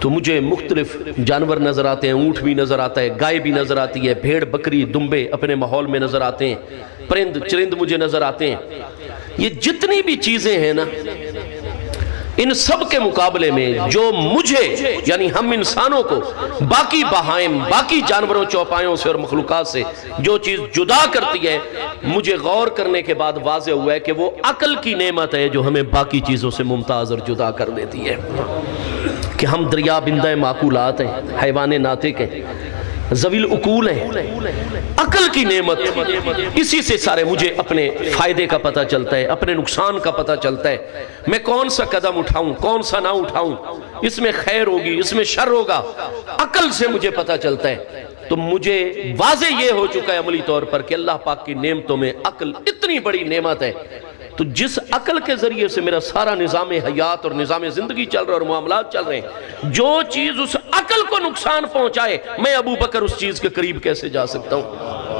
تو مجھے مختلف جانور نظر آتے ہیں، اونٹ بھی نظر آتا ہے، گائے بھی نظر آتی ہے، بھیڑ بکری دمبے اپنے ماحول میں نظر آتے ہیں، پرند چرند مجھے نظر آتے ہیں۔ یہ جتنی بھی چیزیں ہیں نا، ان سب کے مقابلے میں جو مجھے یعنی ہم انسانوں کو باقی بہائم، باقی جانوروں چوپایوں سے اور مخلوقات سے جو چیز جدا کرتی ہے، مجھے غور کرنے کے بعد واضح ہوا ہے کہ وہ عقل کی نعمت ہے جو ہمیں باقی چیزوں سے ممتاز اور جدا کر دیتی ہے، کہ ہم دریا بندہ معقولات ہیں، حیوان ناطق ہیں، ذوی العقول ہیں، عقل کی نعمت، اسی سے سارے مجھے اپنے فائدے کا پتہ چلتا ہے، اپنے نقصان کا پتہ چلتا ہے، میں کون سا قدم اٹھاؤں کون سا نہ اٹھاؤں، اس میں خیر ہوگی اس میں شر ہوگا، عقل سے مجھے پتہ چلتا ہے۔ تو مجھے واضح یہ ہو چکا ہے عملی طور پر کہ اللہ پاک کی نعمتوں میں عقل اتنی بڑی نعمت ہے، تو جس عقل کے ذریعے سے میرا سارا نظام حیات اور نظام زندگی چل رہا ہے اور معاملات چل رہے ہیں، جو چیز اس عقل کو نقصان پہنچائے، میں ابو بکر اس چیز کے قریب کیسے جا سکتا ہوں؟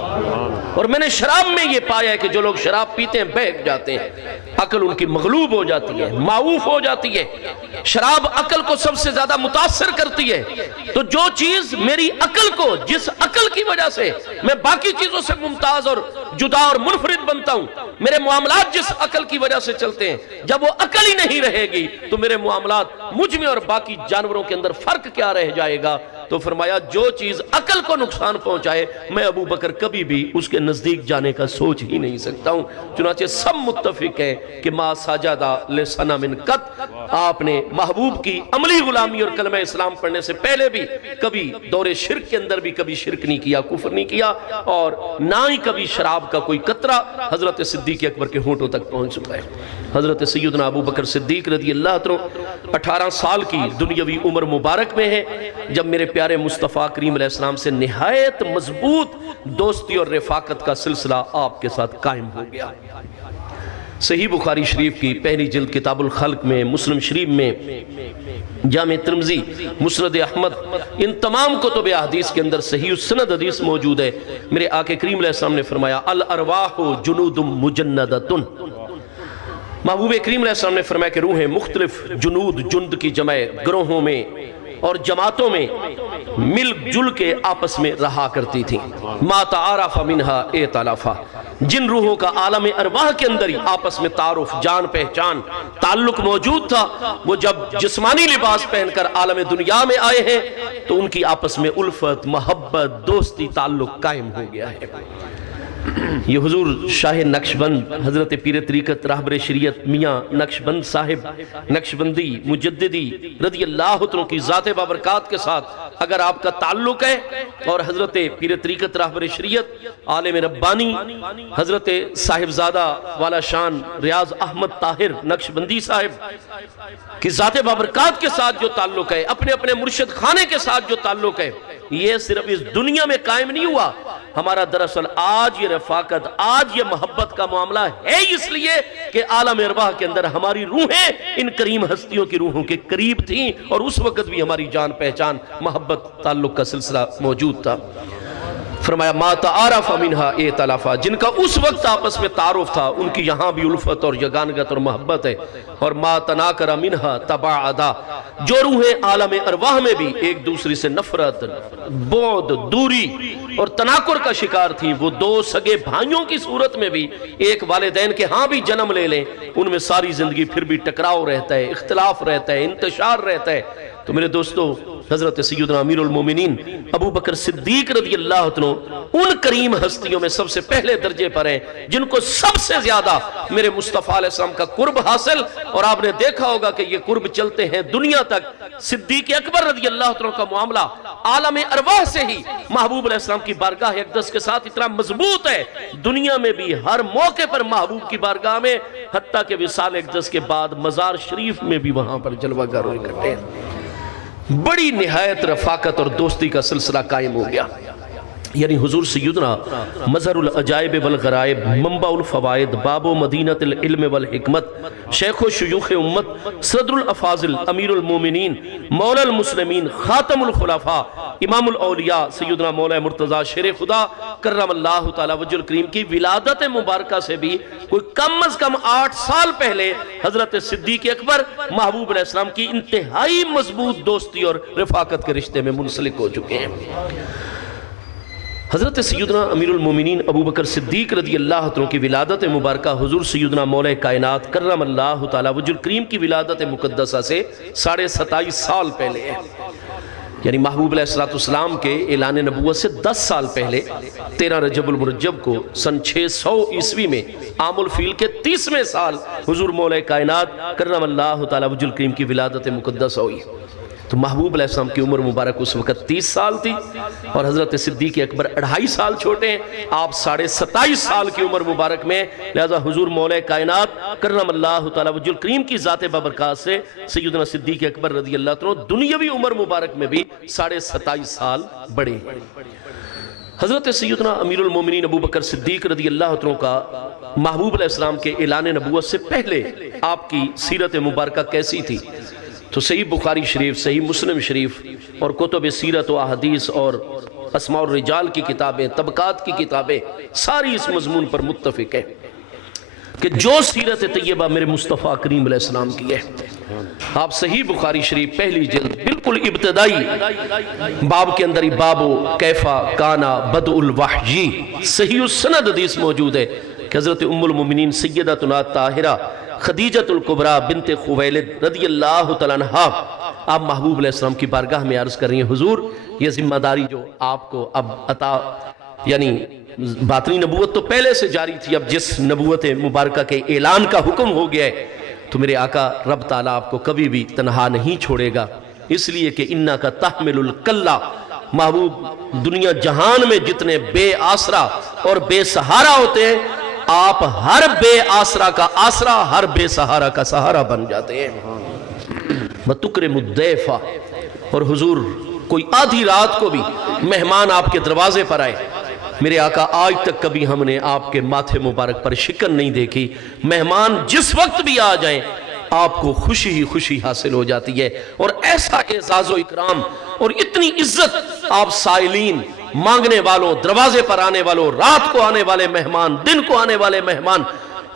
اور میں نے شراب میں یہ پایا ہے کہ جو لوگ شراب پیتے ہیں بہک جاتے ہیں، عقل ان کی مغلوب ہو جاتی ہے، معوف ہو جاتی ہے، شراب عقل کو سب سے زیادہ متاثر کرتی ہے۔ تو جو چیز میری عقل کو، جس عقل کی وجہ سے میں باقی چیزوں سے ممتاز اور جدا اور منفرد بنتا ہوں، میرے معاملات جس عقل کی وجہ سے چلتے ہیں، جب وہ عقل ہی نہیں رہے گی تو میرے معاملات مجھ میں اور باقی جانوروں کے اندر فرق کیا رہ جائے گا؟ تو فرمایا جو چیز عقل کو نقصان پہنچائے میں ابو بکر کبھی بھی اس کے نزدیک جانے کا سوچ ہی نہیں سکتا ہوں۔ چنانچہ سب متفق ہے کہ ما سجدہ لصنم قط، آپ نے محبوب کی عملی غلامی اور کلمہ اسلام پڑھنے سے پہلے بھی کبھی دور شرک کے اندر بھی کبھی شرک نہیں کیا، کفر نہیں کیا، اور نہ ہی کبھی شراب کا کوئی قطرہ حضرت صدیق اکبر کے ہونٹوں تک پہنچ چکا ہے۔ حضرت سیدنا ابو بکر صدیق رضی اللہ عنہ 18 سال کی دنیاوی عمر مبارک میں ہے جب میرے پیارے مصطفیٰ کریم علیہ السلام سے نہایت مضبوط دوستی اور رفاقت کا سلسلہ آپ کے ساتھ قائم ہو گیا۔ صحیح بخاری شریف کی پہلی جلد کتاب الخلق میں، مسلم شریف میں، جامع ترمذی، مسند احمد، ان تمام کتب احادیث کے اندر صحیح السند حدیث موجود ہے۔ میرے آقا کریم علیہ السلام نے فرمایا الارواح جنود مجندۃ، محبوب کریم علیہ السلام نے فرمایا کہ روحیں مختلف جنود، جند کی جمع، گروہوں میں اور جماعتوں میں مل جل کے آپس میں رہا کرتی تھیں۔ ما تعارف منہا ائتلافا، جن روحوں کا عالم ارواح کے اندر ہی آپس میں تعارف، جان پہچان، تعلق موجود تھا، وہ جب جسمانی لباس پہن کر عالم دنیا میں آئے ہیں تو ان کی آپس میں الفت، محبت، دوستی، تعلق قائم ہو گیا ہے۔ یہ حضور شاہ نقشبند حضرت پیر طریقت راہبر شریعت میاں نقشبند صاحب نقشبندی مجددی رضی اللہ عنہ کی ذات بابرکات کے ساتھ اگر آپ کا تعلق ہے، اور حضرت پیر طریقت راہبر شریعت عالم ربانی حضرت صاحبزادہ والا شان ریاض احمد طاہر نقشبندی صاحب کی ذات بابرکات کے ساتھ جو تعلق ہے، اپنے اپنے مرشد خانے کے ساتھ جو تعلق ہے، یہ صرف اس دنیا میں قائم نہیں ہوا، ہمارا دراصل آج یہ رفاقت، آج یہ محبت کا معاملہ ہے اس لیے کہ عالم ارواح کے اندر ہماری روحیں ان کریم ہستیوں کی روحوں کے قریب تھیں، اور اس وقت بھی ہماری جان پہچان، محبت، تعلق کا سلسلہ موجود تھا۔ فرمایا ما تعارف منہا ائتلافا، جن کا اس وقت آپس میں تعارف تھا ان کی یہاں بھی الفت اور یگانگت اور محبت ہے۔ اور ما تناکر منہا تباعدا، جو روحیں عالم ارواح میں بھی ایک دوسری سے نفرت، بعد، دوری اور تناکر کا شکار تھیں، وہ دو سگے بھائیوں کی صورت میں بھی ایک والدین کے ہاں بھی جنم لے لیں، ان میں ساری زندگی پھر بھی ٹکراؤ رہتا ہے، اختلاف رہتا ہے، انتشار رہتا ہے۔ تو میرے دوستو، حضرت سیدنا امیر المومنین ابو بکر صدیق رضی اللہ عنہ ان کریم ہستیوں میں سب سے پہلے درجے پر ہیں جن کو سب سے زیادہ میرے مصطفیٰ علیہ السلام کا قرب حاصل، اور آپ نے دیکھا ہوگا کہ یہ قرب چلتے ہیں دنیا تک۔ صدیق اکبر رضی اللہ عنہ کا معاملہ عالم ارواح سے ہی محبوب علیہ السلام کی بارگاہ اقدس کے ساتھ اتنا مضبوط ہے، دنیا میں بھی ہر موقع پر محبوب کی بارگاہ میں، حتیٰ کہ وصال اقدس کے بعد مزار شریف میں بھی وہاں پر جلوہ گر ہوئے کرتے ہیں۔ بڑی نہایت رفاقت اور دوستی کا سلسلہ قائم ہو گیا۔ یعنی حضور سیدنا مظہر العجائب والغرائب، منبع الفوائد، باب و مدینۃ العلم والحکمت، شیخ و شیوخ امت، صدر الافاضل، امیر المومنین، مولا المسلمین، خاتم الخلفاء، امام الاولیاء سیدنا مولا مرتضی شیر خدا کرم اللہ تعالی وجہ الکریم کی ولادت مبارکہ سے بھی کوئی کم از کم 8 سال پہلے حضرت صدیق اکبر محبوب علیہ السلام کی انتہائی مضبوط دوستی اور رفاقت کے رشتے میں منسلک ہو چکے ہیں۔ حضرت سیدنا امیر المومنین ابو بکر صدیق رضی اللہ عنہ کی ولادت مبارکہ حضور سیدنا مولا کائنات کرم اللہ تعالی وجہ الکریم کی ولادت مقدسہ سے 27.5 سال پہلے ہے۔ یعنی محبوب علیہ السلام کے اعلان نبوت سے 10 سال پہلے 13 رجب المرجب کو سن 600 عیسوی میں عام الفیل کے 30ویں سال حضور مولا کائنات کرم اللہ تعالی وجہ الکریم کی ولادت مقدسہ ہوئی۔ تو محبوب علیہ السلام کی عمر مبارک اس وقت 30 سال تھی اور حضرت صدیق اکبر 2.5 سال چھوٹے ہیں، آپ 27.5 سال کی عمر مبارک میں، لہذا حضور مولا کائنات کرم اللہ تعالی وجہ الکریم کی ذات بابرکات سے سیدنا صدیق اکبر رضی اللہ عنہ دنیاوی عمر مبارک میں بھی 27.5 سال بڑے ہیں۔ حضرت سیدنا امیر المومنین ابو بکر صدیق رضی اللہ عنہ کا محبوب علیہ السلام کے اعلان نبوت سے پہلے آپ کی سیرت مبارکہ کیسی تھی؟ تو صحیح بخاری شریف، صحیح مسلم شریف اور کتب سیرت و احادیث اور اسماء الرجال کی کتابیں، طبقات کی کتابیں ساری اس مضمون پر متفق ہیں کہ جو سیرت طیبہ میرے مصطفیٰ کریم علیہ السلام کی ہے، آپ صحیح بخاری شریف پہلی جلد بالکل ابتدائی باب کے اندر ہی بابو کیفا کانا بدء الوحی صحیح السند حدیث موجود ہے کہ حضرت ام المومنین سیدتنا طاہرہ خدیجۃ الکبریٰ بنت خویلد رضی اللہ تعالیٰ عنہا آپ محبوب علیہ السلام کی بارگاہ میں عرض کر رہی ہیں، حضور یہ ذمہ داری جو آپ کو اب عطا، یعنی باطنی نبوت تو پہلے سے جاری تھی، اب جس نبوت مبارکہ کے اعلان کا حکم ہو گیا ہے تو میرے آقا رب تعالیٰ آپ کو کبھی بھی تنہا نہیں چھوڑے گا، اس لیے کہ انکا تحمل الکلہ، محبوب دنیا جہان میں جتنے بے آسرا اور بے سہارا ہوتے ہیں، آپ ہر بے آسرا کا آسرا، ہر بے سہارا کا سہارا بن جاتے ہیں۔ وَتُكْرِمُ الضَّيْفَ، اور حضور کوئی آدھی رات کو بھی مہمان آپ کے دروازے پر آئے، میرے آقا آج تک کبھی ہم نے آپ کے ماتھے مبارک پر شکن نہیں دیکھی، مہمان جس وقت بھی آ جائیں آپ کو خوشی ہی خوشی حاصل ہو جاتی ہے، اور ایسا اعزاز و اکرام اور اتنی عزت آپ سائلین، مانگنے والوں، دروازے پر آنے والوں، رات کو آنے والے مہمان، دن کو آنے والے مہمان،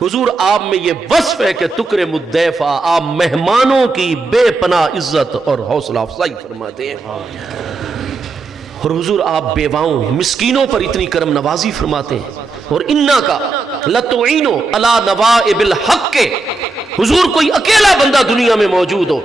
حضور آپ میں یہ وصف ہے کہ تکرم الضیف، آپ مہمانوں کی بے پناہ عزت اور حوصلہ افزائی فرماتے ہیں، اور حضور آپ بیواؤں مسکینوں پر اتنی کرم نوازی فرماتے ہیں، اور انکا لتعینو علی نوائب الحق، حضور کوئی اکیلا بندہ دنیا میں موجود ہو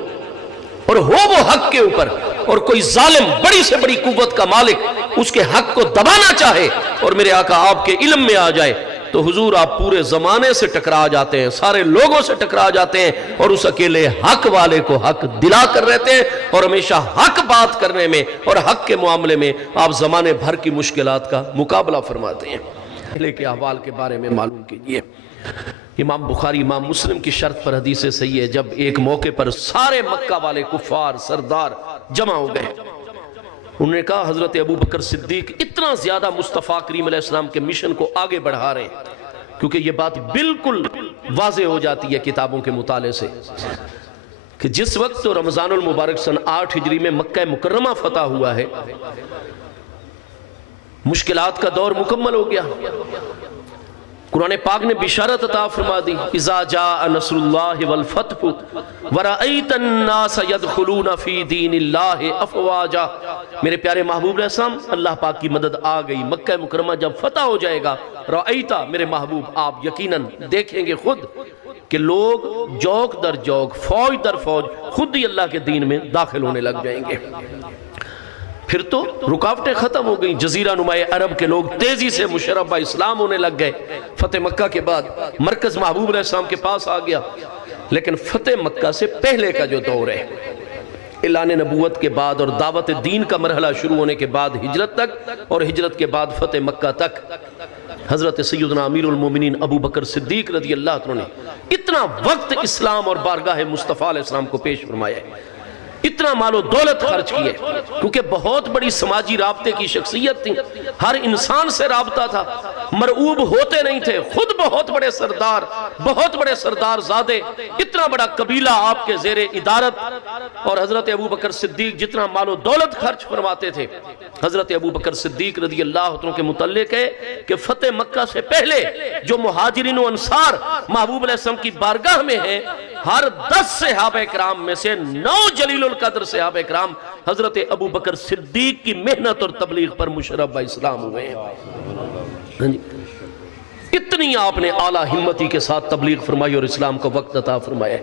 اور ہو وہ حق کے اوپر، اور کوئی ظالم بڑی سے بڑی قوت کا مالک اس کے حق کو دبانا چاہے اور میرے آقا آپ کے علم میں آ جائے تو حضور آپ پورے زمانے سے ٹکرا جاتے ہیں، سارے لوگوں سے ٹکرا جاتے ہیں، اور اس اکیلے حق والے کو حق دلا کر رہتے ہیں، اور ہمیشہ حق بات کرنے میں اور حق کے معاملے میں آپ زمانے بھر کی مشکلات کا مقابلہ فرماتے ہیں۔ پہلے کے احوال کے بارے میں معلوم کیجئے، امام بخاری امام مسلم کی شرط پر حدیث صحیح ہے، جب ایک موقع پر سارے مکہ والے کفار سردار جمع ہو گئے، انہوں نے کہا حضرت ابو بکر صدیق اتنا زیادہ مصطفیٰ کریم علیہ السلام کے مشن کو آگے بڑھا رہے ہیں، کیونکہ یہ بات بالکل واضح ہو جاتی ہے کتابوں کے مطالعے سے کہ جس وقت تو رمضان المبارک سن 8 ہجری میں مکہ مکرمہ فتح ہوا ہے، مشکلات کا دور مکمل ہو گیا، قرآن پاک نے بشارت عطا فرما دی، اذا جاء نصر اللہ والفتح ورأیت الناس يدخلون فی دین اللہ افواجا، میرے پیارے محبوب علیہ السلام اللہ پاک کی مدد آ گئی، مکہ مکرمہ جب فتح ہو جائے گا، رأیتا میرے محبوب آپ یقیناً دیکھیں گے خود کہ لوگ جوک در جوک، فوج در فوج خود ہی اللہ کے دین میں داخل ہونے لگ جائیں گے۔ پھر تو رکاوٹیں ختم ہو گئیں، جزیرہ نمائے عرب کے لوگ تیزی سے مشرف اسلام ہونے لگ گئے، فتح مکہ کے بعد مرکز محبوب علیہ السلام کے پاس آ گیا، لیکن فتح مکہ سے پہلے کا جو دور ہے، اعلان نبوت کے بعد اور دعوت دین کا مرحلہ شروع ہونے کے بعد ہجرت تک، اور ہجرت کے بعد فتح مکہ تک، حضرت سیدنا امیر المومنین ابو بکر صدیق رضی اللہ عنہ نے اتنا وقت اسلام اور بارگاہ مصطفیٰ علیہ السلام کو پیش فرمایا ہے اتنا مال و دولت خرچ کیے، کیونکہ بہت بڑی سماجی رابطے کی شخصیت تھی، ہر انسان سے رابطہ تھا، مرعوب ہوتے نہیں تھے، خود بہت بڑے سردار زادے، اتنا بڑا قبیلہ آپ کے زیر ادارت، اور حضرت ابوبکر صدیق جتنا مال و دولت خرچ فرماتے تھے۔ حضرت ابوبکر صدیق رضی اللہ عنہ کے متعلق ہے کہ فتح مکہ سے پہلے جو مہاجرین و انصار محبوب علیہ السلام کی بارگاہ میں ہیں، ہر 10 صحابہ کرام میں سے 9 جلیل القدر صحابہ کرام حضرت ابوبکر صدیق کی محنت اور تبلیغ پر مشرف اسلام ہوئے ہیں۔ اتنی آپ نے اعلیٰ ہمتی کے ساتھ تبلیغ فرمائی اور اسلام کا وقت عطا فرمایا۔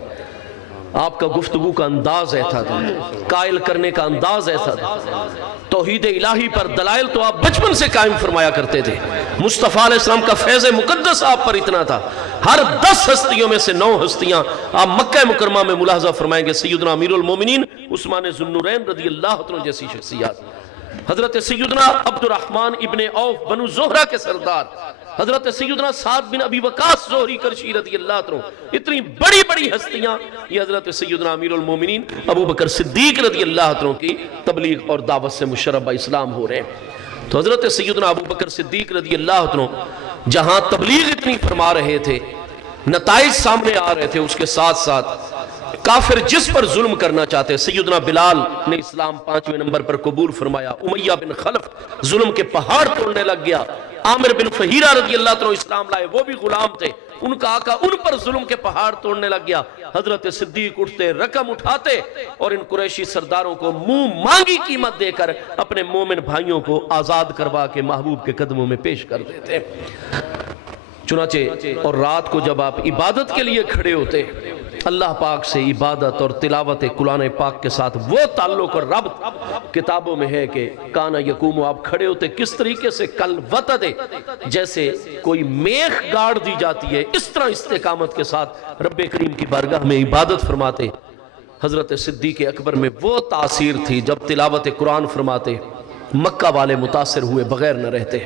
آپ کا گفتگو کا انداز ایسا تھا، قائل کرنے کا انداز ایسا تھا، توحید الہی پر دلائل تو آپ بچپن سے قائم فرمایا کرتے تھے۔ مصطفیٰ علیہ السلام کا فیض مقدس آپ پر اتنا تھا، ہر 10 ہستیوں میں سے 9 ہستیاں آپ مکہ مکرمہ میں ملاحظہ فرمائیں گے، سیدنا امیر المومنین عثمان ذو النورین رضی اللہ عنہ جیسی شخصیات، حضرت سیدنا عبد الرحمن ابن عوف بنو زہرہ کے سردار، حضرت سیدنا سعد بن ابی وقاص زہری کرشی رضی اللہ عنہ، اتنی بڑی بڑی ہستیاں یہ حضرت سیدنا امیر المومنین ابوبکر صدیق رضی اللہ عنہ کی تبلیغ اور دعوت سے مشرف اسلام ہو رہے ہیں۔ تو حضرت سیدنا ابوبکر صدیق رضی اللہ عنہ جہاں تبلیغ اتنی فرما رہے تھے، نتائج سامنے آ رہے تھے، اس کے ساتھ ساتھ کافر جس پر ظلم کرنا چاہتے، سیدنا بلال نے اسلام 5ویں نمبر پر قبول فرمایا، امیہ بن خلف ظلم کے پہاڑ توڑنے لگ گیا، عامر بن فہیرہ رضی اللہ عنہ اسلام لائے، وہ بھی غلام تھے، ان کا آقا ان پر ظلم کے پہاڑ توڑنے لگ گیا، حضرت صدیق اٹھتے، رقم اٹھاتے اور ان قریشی سرداروں کو منہ مانگی قیمت دے کر اپنے مومن بھائیوں کو آزاد کروا کے محبوب کے قدموں میں پیش کر دیتے۔ چنانچہ اور رات کو جب آپ عبادت کے لیے کھڑے ہوتے، اللہ پاک سے عبادت اور تلاوت قرآن پاک کے ساتھ وہ تعلق اور ربط کتابوں میں ہے کہ کانا یقوم، آپ کھڑے ہوتے کس طریقے سے کل وطد، جیسے کوئی میخ گاڑ دی جاتی ہے، اس طرح استقامت کے ساتھ رب کریم کی بارگاہ میں عبادت فرماتے۔ حضرت صدیق اکبر میں وہ تاثیر تھی، جب تلاوت قرآن فرماتے مکہ والے متاثر ہوئے بغیر نہ رہتے،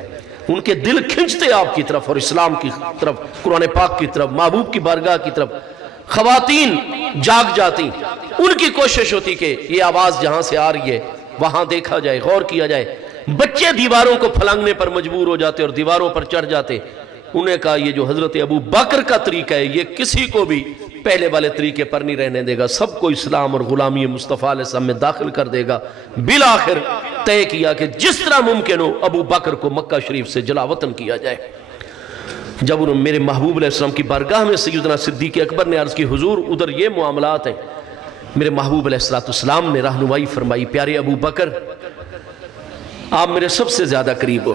ان کے دل کھنچتے آپ کی طرف اور اسلام کی طرف، قرآن پاک کی طرف، محبوب کی بارگاہ کی طرف۔ خواتین جاگ جاتی، ان کی کوشش ہوتی کہ یہ آواز جہاں سے آ رہی ہے وہاں دیکھا جائے، غور کیا جائے۔ بچے دیواروں کو پھلانگنے پر مجبور ہو جاتے اور دیواروں پر چڑھ جاتے۔ انہیں کہا یہ جو حضرت ابو بکر کا طریقہ ہے یہ کسی کو بھی پہلے والے طریقے پر نہیں رہنے دے گا، سب کو اسلام اور غلامی مصطفیٰ علیہ السلام میں داخل کر دے گا۔ بالآخر طے کیا کہ جس طرح ممکن ہو ابو بکر کو مکہ شریف سے جلا وطن کیا جائے۔ جب انہوں میرے محبوب علیہ السلام کی بارگاہ میں سیدنا صدیق اکبر نے عرض کی حضور ادھر یہ معاملات ہیں، میرے محبوب علیہ السلام نے رہنمائی فرمائی، پیارے ابو بکر آپ میرے سب سے زیادہ قریب ہو،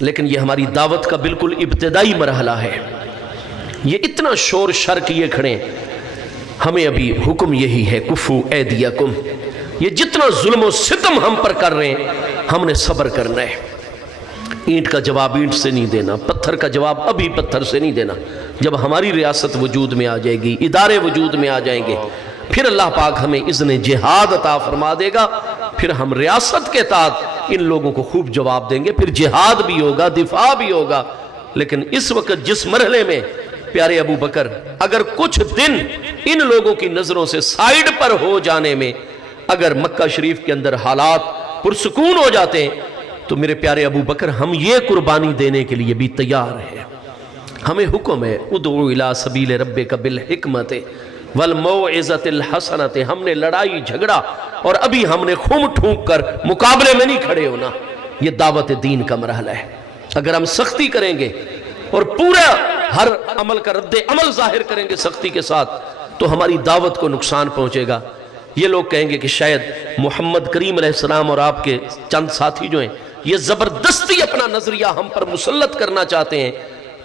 لیکن یہ ہماری دعوت کا بالکل ابتدائی مرحلہ ہے، یہ اتنا شور شر کیے کھڑے ہیں، ہمیں ابھی حکم یہی ہے کفو ایدیکم، یہ جتنا ظلم و ستم ہم پر کر رہے ہیں ہم نے صبر کرنا ہے، اینٹ کا جواب اینٹ سے نہیں دینا، پتھر کا جواب ابھی پتھر سے نہیں دینا۔ جب ہماری ریاست وجود میں آ جائے گی، ادارے وجود میں آ جائیں گے، پھر اللہ پاک ہمیں اذن جہاد عطا فرما دے گا، پھر ہم ریاست کے تحت ان لوگوں کو خوب جواب دیں گے، پھر جہاد بھی ہوگا، دفاع بھی ہوگا۔ لیکن اس وقت جس مرحلے میں پیارے ابو بکر اگر کچھ دن ان لوگوں کی نظروں سے سائیڈ پر ہو جانے میں اگر مکہ شریف کے اندر حالات پرسکون ہو جاتے ہیں تو میرے پیارے ابو بکر ہم یہ قربانی دینے کے لیے بھی تیار ہیں۔ ہمیں حکم ہے ادعو الی سبیل ربک بالحکمت والموعظۃ الحسنۃ، ہم نے لڑائی جھگڑا اور ابھی ہم نے خم ٹھونک کر مقابلے میں نہیں کھڑے ہونا، یہ دعوت دین کا مرحلہ ہے۔ اگر ہم سختی کریں گے اور پورا ہر عمل کا رد عمل ظاہر کریں گے سختی کے ساتھ تو ہماری دعوت کو نقصان پہنچے گا۔ یہ لوگ کہیں گے کہ شاید محمد کریم علیہ السلام اور آپ کے چند ساتھی جو ہیں یہ زبردستی اپنا نظریہ ہم پر مسلط کرنا چاہتے ہیں،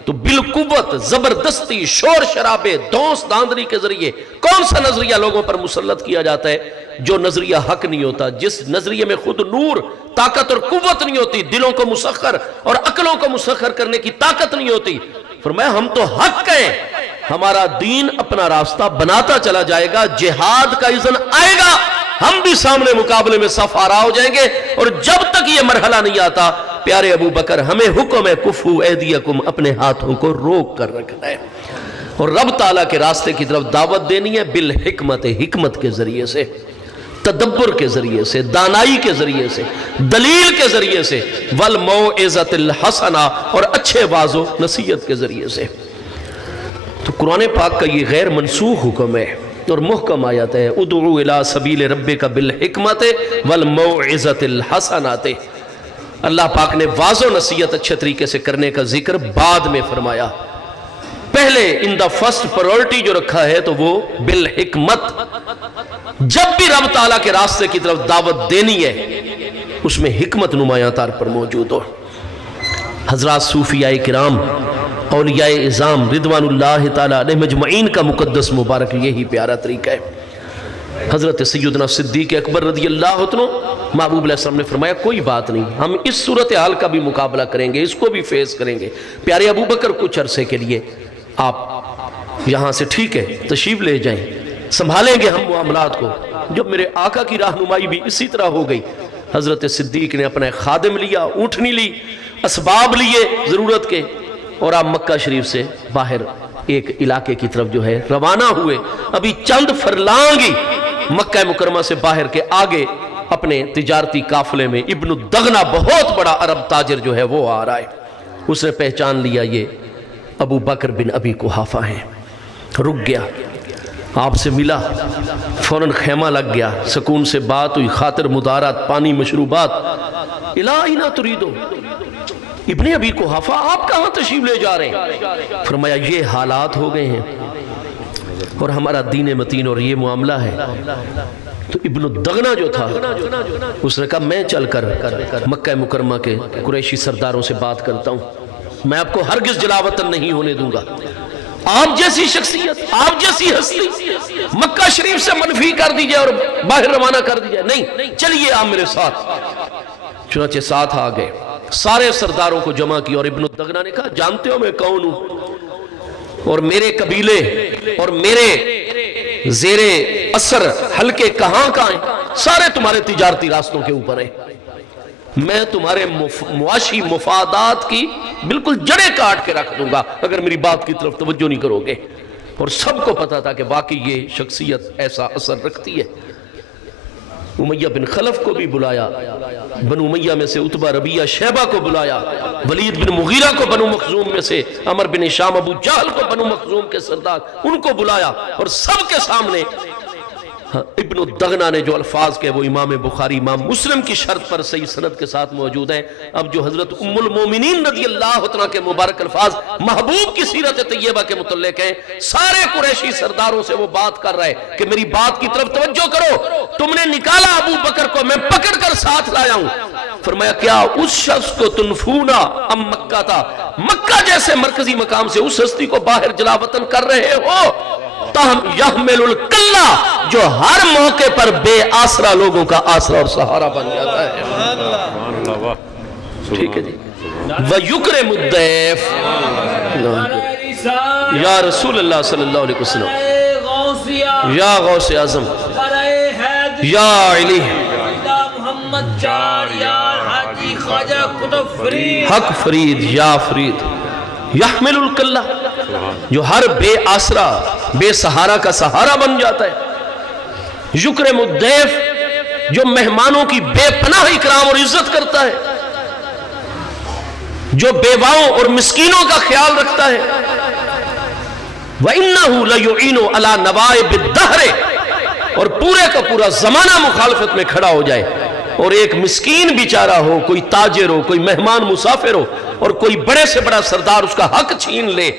تو بالقوت زبردستی شور شرابے دونس داندری کے ذریعے کون سا نظریہ لوگوں پر مسلط کیا جاتا ہے جو نظریہ حق نہیں ہوتا، جس نظریے میں خود نور طاقت اور قوت نہیں ہوتی، دلوں کو مسخر اور عقلوں کو مسخر کرنے کی طاقت نہیں ہوتی۔ فرمایا ہم تو حق ہیں، ہمارا دین اپنا راستہ بناتا چلا جائے گا، جہاد کا اذن آئے گا ہم بھی سامنے مقابلے میں صف آرا ہو جائیں گے، اور جب تک یہ مرحلہ نہیں آتا پیارے ابو بکر ہمیں حکم ہے کفو ایدیکم، اپنے ہاتھوں کو روک کر رکھنا ہے اور رب تعالیٰ کے راستے کی طرف دعوت دینی ہے بالحکمت، حکمت کے ذریعے سے، تدبر کے ذریعے سے، دانائی کے ذریعے سے، دلیل کے ذریعے سے، والموعظۃ الحسنہ اور اچھے واعظ و نصیحت کے ذریعے سے۔ تو قرآن پاک کا یہ غیر منسوخ حکم ہے اور محکم آیت ہے، ادعو الی سبیل ربک بالحکمۃ والموعظۃ الحسنۃ۔ اللہ پاک نے واعظ و نصیحت اچھے طریقے سے کرنے کا ذکر بعد میں فرمایا، پہلے ان دا فرسٹ پرائورٹی جو رکھا ہے تو وہ بالحکمت۔ جب بھی رب تعالیٰ کے راستے کی طرف دعوت دینی ہے اس میں حکمت نمایاں طور پر موجود ہو۔ حضرات صوفیاء کرام، اولیاء اعظام رضوان اللہ تعالیٰ علیہ مجمعین کا مقدس مبارک یہی پیارا طریقہ ہے۔ حضرت سیدنا صدیق اکبر رضی اللہ عنہ، محبوب علیہ السلام نے فرمایا کوئی بات نہیں، ہم اس صورتحال کا بھی مقابلہ کریں گے، اس کو بھی فیس کریں گے۔ پیارے ابو بکر کچھ عرصے کے لیے آپ یہاں سے ٹھیک ہے تشریف لے جائیں، سنبھالیں گے ہم معاملات کو۔ جب میرے آقا کی رہنمائی بھی اسی طرح ہو گئی، حضرت صدیق نے اپنا خادم لیا، اونٹنی لی، اسباب لیے ضرورت کے، اور آپ مکہ شریف سے باہر ایک علاقے کی طرف جو ہے روانہ ہوئے۔ ابھی چند فرلانگی مکہ مکرمہ سے باہر کے آگے اپنے تجارتی قافلے میں ابن الدغنہ بہت بڑا عرب تاجر جو ہے وہ آ رہا ہے۔ اس نے پہچان لیا یہ ابو بکر بن ابی قحافہ ہیں، رک گیا، آپ سے ملا، فوراً خیمہ لگ گیا، سکون سے بات ہوئی، خاطر مدارات، پانی، مشروبات۔ الہ تریدو ابن ابی قحافہ آپ کہاں تشریف لے جا رہے ہیں؟ فرمایا یہ حالات ہو گئے ہیں اور ہمارا دین متین اور یہ معاملہ ہے۔ تو ابن الدغنہ جو تھا اس نے کہا میں چل کر مکہ مکرمہ کے قریشی سرداروں سے بات کرتا ہوں، میں آپ کو ہرگز جلا وطن نہیں ہونے دوں گا۔ آپ جیسی شخصیت، آپ جیسی ہستی مکہ شریف سے منفی کر دیجئے اور باہر روانہ کر دیجئے، نہیں، چلیے آپ میرے ساتھ۔ چنانچہ ساتھ آ گئے، سارے سرداروں کو جمع کیا، اور ابن الدغنہ نے کہا جانتے ہو میں کون ہوں اور میرے قبیلے اور میرے زیر اثر حلقے کہاں ہیں؟ سارے تمہارے تجارتی راستوں کے اوپر ہیں، میں تمہارے معاشی مفادات کی بالکل جڑیں کاٹ کے رکھ دوں گا اگر میری بات کی طرف توجہ نہیں کرو گے۔ اور سب کو پتا تھا کہ واقعی یہ شخصیت ایسا اثر رکھتی ہے۔ امیہ بن خلف کو بھی بلایا، بنو امیہ میں سے عتبہ، ربیعہ، شیبہ کو بلایا، ولید بن مغیرہ کو بنو مخزوم میں سے، عمر بن ہشام، ابو جہل کو بنو مخزوم کے سردار، ان کو بلایا، اور سب کے سامنے ابن الدغنہ نے جو الفاظ کے وہ امام بخاری امام مسلم کی شرط پر صحیح سند کے ساتھ موجود ہیں۔ اب جو حضرت ام المومنین رضی اللہ عنہ کے مبارک الفاظ محبوب کی سیرت طیبہ کے متعلق ہیں، سارے قریشی سرداروں سے وہ بات کر رہے کہ میری بات کی طرف توجہ کرو، تم نے نکالا ابو بکر کو، میں پکڑ کر ساتھ لایا ہوں۔ فرمایا کیا اس شخص کو تنفونا ام مکہ تھا، مکہ جیسے مرکزی مقام سے اس ہستی کو باہر جلا وطن کر رہے ہو؟ تاہم یحمل الکلہ، جو ہر موقع پر بے آسرا لوگوں کا آسرا اور سہارا بن جاتا ہے۔ ٹھیک ہے جی۔ وَيُكْرِمُ الضَّيْفَ، یا رسول اللہ صلی اللہ علیہ وسلم، یا غوث اعظم، یا علی، حق فرید، یا فرید، یحمل الکلہ، جو ہر بے آسرا بے سہارا کا سہارا بن جاتا ہے۔ یکرم الضیف، جو مہمانوں کی بے پناہ اکرام اور عزت کرتا ہے، جو بیواؤں اور مسکینوں کا خیال رکھتا ہے۔ وَإِنَّهُ لَيُعِينُ عَلَى نَوَائِبِ الدَّهْرِ، اور پورے کا پورا زمانہ مخالفت میں کھڑا ہو جائے اور ایک مسکین بیچارہ ہو، کوئی تاجر ہو، کوئی مہمان مسافر ہو، اور کوئی بڑے سے بڑا سردار اس کا حق چھین لے،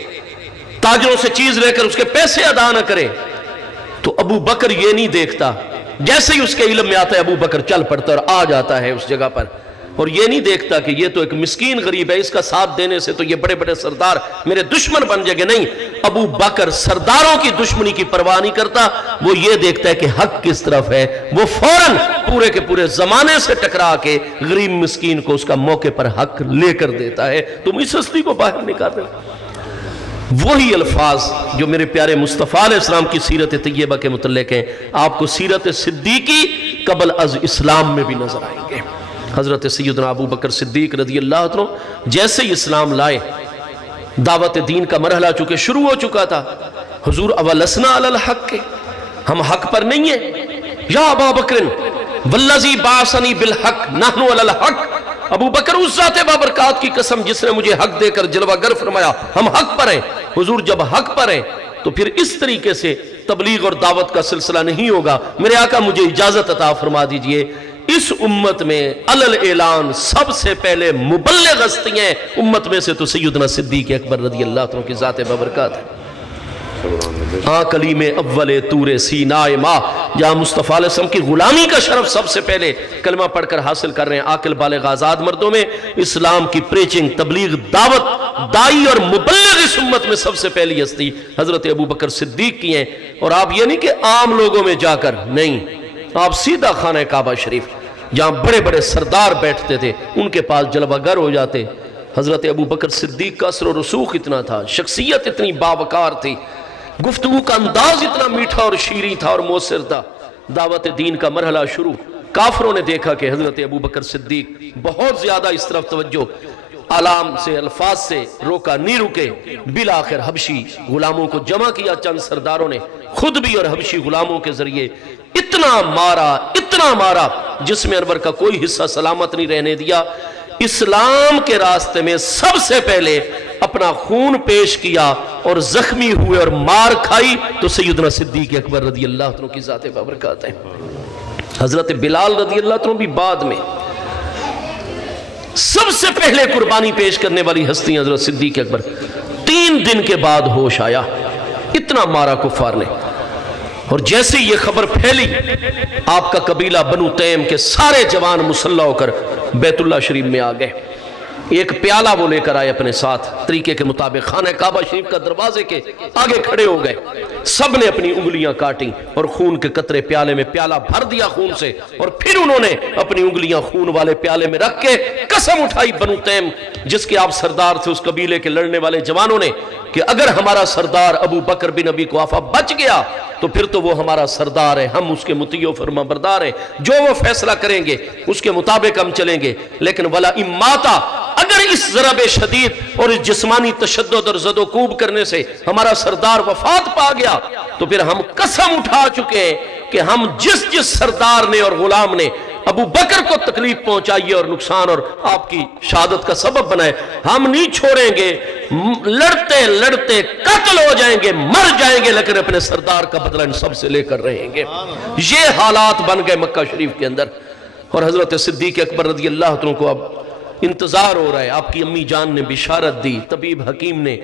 تاجروں سے چیز لے کر اس کے پیسے ادا نہ کرے، تو ابو بکر یہ نہیں دیکھتا، جیسے ہی اس کے علم میں آتا ہے ابو بکر چل پڑتا اور آ جاتا ہے اس جگہ پر، اور یہ نہیں دیکھتا کہ یہ تو ایک مسکین غریب ہے، اس کا ساتھ دینے سے تو یہ بڑے بڑے سردار میرے دشمن بن جائیں گے۔ نہیں، ابو بکر سرداروں کی دشمنی کی پرواہ نہیں کرتا، وہ یہ دیکھتا ہے کہ حق کس طرف ہے، وہ فوراً پورے کے پورے زمانے سے ٹکرا کے غریب مسکین کو اس کا موقع پر حق لے کر دیتا ہے۔ تم اس ہستی کو باہر نکال دیں۔ وہی الفاظ جو میرے پیارے مصطفیٰ علیہ السلام کی سیرت طیبہ کے متعلق ہیں، آپ کو سیرت صدیقی قبل از اسلام میں بھی نظر آئیں گے۔ حضرت سیدنا ابو بکر صدیق رضی اللہ عنہ جیسے ہی اسلام لائے، دعوت دین کا مرحلہ چونکہ شروع ہو چکا تھا، حضور اولسنا علی الحق کے، ہم حق پر نہیں ہیں، یا ابا بکر والذی بعثنی بالحق نحن علی الحق، ابو بکر اس ذات بابرکات کی قسم جس نے مجھے حق دے کر جلوہ گر فرمایا ہم حق پر ہیں۔ حضور جب حق پر ہیں تو پھر اس طریقے سے تبلیغ اور دعوت کا سلسلہ نہیں ہوگا۔ میرے آقا مجھے اجازت عطا فرما دیجئے، اس امت میں علل اعلان سب سے پہلے مبلغ ہستی ہیں امت میں سے تو سیدنا صدیق اکبر رضی اللہ عنہ کی ذات بابرکات ہے۔ کلیم اول طور سینا ماں، جہاں مصطفیٰ علیہ السلام کی غلامی کا شرف سب سے پہلے کلمہ پڑھ کر حاصل کر رہے ہیں عاقل بالغ آزاد مردوں میں، اسلام کی پریچنگ تبلیغ دعوت دائی اور مبلغ اس امت میں سب سے پہلی ہستی حضرت ابو بکر صدیق کی ہیں۔ اور آپ یہ نہیں کہ عام لوگوں میں جا کر، نہیں، آپ سیدھا خانہ کعبہ شریف جہاں بڑے بڑے سردار بیٹھتے تھے ان کے پاس جلوہ گر ہو جاتے۔ حضرت ابو بکر صدیق کا اثر و رسوخ اتنا تھا، شخصیت اتنی باوقار تھی، گفتگو کا انداز اتنا میٹھا اور شیریں تھا اور مؤثر تھا۔ دعوت دین کا مرحلہ شروع، کافروں نے دیکھا کہ حضرت ابو بکر صدیق بہت زیادہ اس طرف توجہ، علام سے الفاظ سے روکا نہیں رکے، بالآخر حبشی غلاموں کو جمع کیا، چند سرداروں نے خود بھی اور حبشی غلاموں کے ذریعے اتنا مارا جس میں انور کا کوئی حصہ سلامت نہیں رہنے دیا۔ اسلام کے راستے میں سب سے پہلے اپنا خون پیش کیا اور زخمی ہوئے اور مار کھائی تو سیدنا صدیق اکبر رضی اللہ عنہ کی ذات بابرکات ہے۔ حضرت بلال رضی اللہ عنہ بھی بعد میں، سب سے پہلے قربانی پیش کرنے والی ہستی حضرت صدیق اکبر۔ 3 دن کے بعد ہوش آیا، اتنا مارا کفار نے، اور جیسے یہ خبر پھیلی آپ کا قبیلہ بنو تیم کے سارے جوان مسلح ہو کر بیت اللہ شریف میں آ گئے۔ ایک پیالہ وہ لے کر آئے اپنے ساتھ، طریقے کے مطابق خانہ کعبہ شریف کا دروازے کے آگے کھڑے ہو گئے، سب نے اپنی انگلیاں کاٹیں اور خون کے قطرے پیالے میں، پیالہ بھر دیا خون سے، اور پھر انہوں نے اپنی انگلیاں خون والے پیالے میں رکھ کے قسم اٹھائی بنو تیم جس کے آپ سردار تھے، اس قبیلے کے لڑنے والے جوانوں نے، کہ اگر ہمارا سردار ابو بکر بن ابی قحافہ بچ گیا تو پھر تو وہ ہمارا سردار ہے، ہم اس کے مطیع و فرما بردار ہیں، جو وہ فیصلہ کریں گے اس کے مطابق ہم چلیں گے، لیکن ولا اماتا، اگر اس ضرب شدید اور اس جسمانی تشدد اور زد و کوب کرنے سے ہمارا سردار وفات پا گیا تو پھر ہم قسم اٹھا چکے ہیں کہ ہم جس سردار نے اور غلام نے ابو بکر کو تکلیف پہنچائی اور نقصان اور آپ کی شہادت کا سبب بنائے، ہم نہیں چھوڑیں گے، لڑتے لڑتے قتل ہو جائیں گے، مر جائیں گے، لیکن اپنے سردار کا بدلہ ان سب سے لے کر رہیں گے۔ یہ حالات بن گئے مکہ شریف کے اندر، اور حضرت صدیق اکبر رضی اللہ عنہ کو اب انتظار ہو رہا ہے۔ آپ کی امی جان نے بشارت دی، طبیب حکیم نے،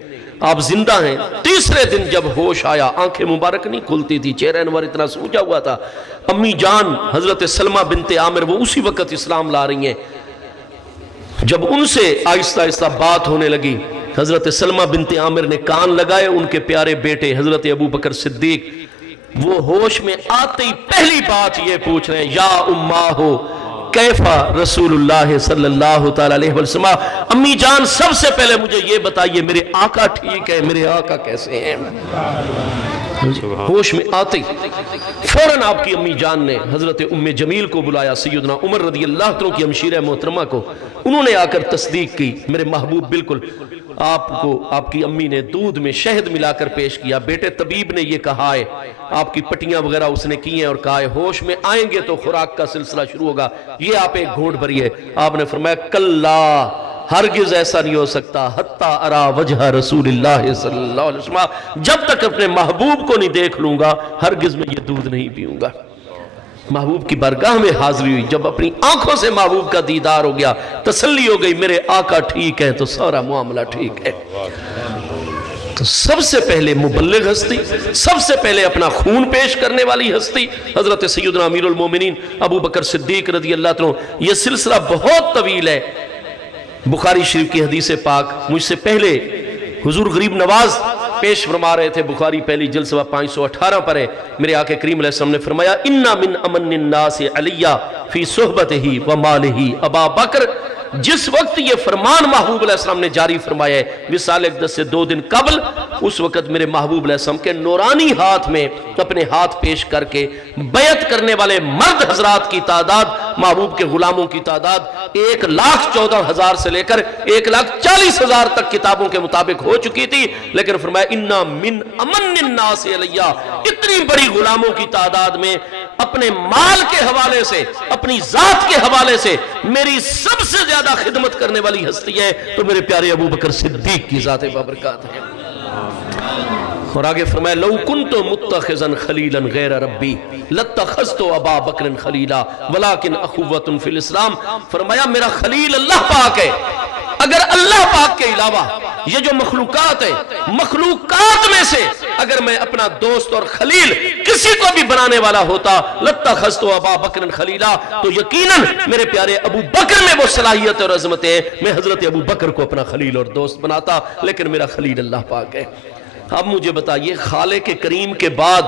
آپ زندہ ہیں۔ تیسرے دن جب ہوش آیا، آنکھیں مبارک نہیں کھلتی تھی، چہرہ انور اتنا سوجا ہوا تھا۔ امی جان حضرت سلمہ بنت عامر وہ اسی وقت اسلام لا رہی ہیں۔ جب ان سے آہستہ آہستہ بات ہونے لگی، حضرت سلمہ بنت عامر نے کان لگائے، ان کے پیارے بیٹے حضرت ابو بکر صدیق وہ ہوش میں آتے ہی پہلی بات یہ پوچھ رہے ہیں، یا اماہو کیفا رسول اللہ صلی اللہ تعالیٰ علیہ وسلم، امی جان سب سے پہلے مجھے یہ بتائیے میرے آقا ٹھیک ہے، میرے آقا کیسے ہیں؟ ہوش میں آتے فوراً آپ کی امی جان نے حضرت ام جمیل کو بلایا، سیدنا عمر رضی اللہ عنہ کی ہمشیرہ محترمہ کو، انہوں نے آ کر تصدیق کی، میرے محبوب بالکل آپ کو آپ کی امی نے دودھ میں شہد ملا کر پیش کیا، بیٹے طبیب نے یہ کہا ہے، آپ کی پٹیاں وغیرہ اس نے کی ہیں اور کہا ہے ہوش میں آئیں گے تو خوراک کا سلسلہ شروع ہوگا، یہ آپ ایک گھونٹ بھریے۔ آپ نے فرمایا کلا، ہرگز ایسا نہیں ہو سکتا، حتی ارا وجہ رسول اللہ صلی اللہ علیہ وسلم، جب تک اپنے محبوب کو نہیں دیکھ لوں گا ہرگز میں یہ دودھ نہیں پیوں گا۔ محبوب کی بارگاہ میں حاضری ہوئی، جب اپنی آنکھوں سے محبوب کا دیدار ہو گیا، تسلی ہو گئی، میرے آقا ٹھیک ہے تو سارا معاملہ ٹھیک ہے۔ تو سب سے پہلے مبلغ ہستی، سب سے پہلے اپنا خون پیش کرنے والی ہستی حضرت سیدنا امیر المومنین ابو بکر صدیق رضی اللہ عنہ۔ یہ سلسلہ بہت طویل ہے، بخاری شریف کی حدیث پاک مجھ سے پہلے حضور غریب نواز پیش فرما رہے تھے، بخاری پہلی جلد صفحہ 518 پر ہے، میرے آقا کریم علیہ السلام نے فرمایا اِنَّا مِنْ أَمَنِّ النَّاسِ عَلِيَّا فِي صُحْبَتِهِ وَمَالِهِ ابا بکر۔ جس وقت یہ فرمان محبوب علیہ السلام نے جاری فرمایا ہے وصال اقدس سے 2 دن قبل، اس وقت میرے محبوب علیہ السلام کے نورانی ہاتھ میں اپنے ہاتھ پیش کر کے بیعت کرنے والے مرد حضرات کی تعداد محبوب کے غلاموں کی تعداد 1,14,000 سے لے کر 1,40,000 تک کتابوں کے مطابق ہو چکی تھی، لیکن فرمایا اِنَّا مِنْ أَمَنِّ النَّاسِ عَلَيَّا، اتنی بڑی غلاموں کی تعداد میں اپنے مال کے حوالے سے، اپنی ذات کے حوالے سے میری سب سے زیادہ خدمت کرنے والی ہستی ہے تو میرے پیارے ابو بکر صدیق کی ذات بابرکات ہے۔ اور آگے فرمایا لو کنت متخذا خلیلا غیر ربی لاتخذت ابا بکر خلیلا ولکن اخوۃ فی الاسلام، فرمایا میرا خلیل اللہ پاک ہے، اگر اللہ پاک کے علاوہ یہ جو مخلوقات ہے، مخلوقات میں سے اگر میں اپنا دوست اور خلیل کسی کو بھی بنانے والا ہوتا لاتخذت ابا بکر خلیلا، تو یقیناً میرے پیارے ابو بکر میں وہ صلاحیت اور عظمت ہے، میں حضرت ابو بکر کو اپنا خلیل اور دوست بناتا، لیکن میرا خلیل اللہ پاک ہے۔ اب مجھے بتائیے خالق کریم کے بعد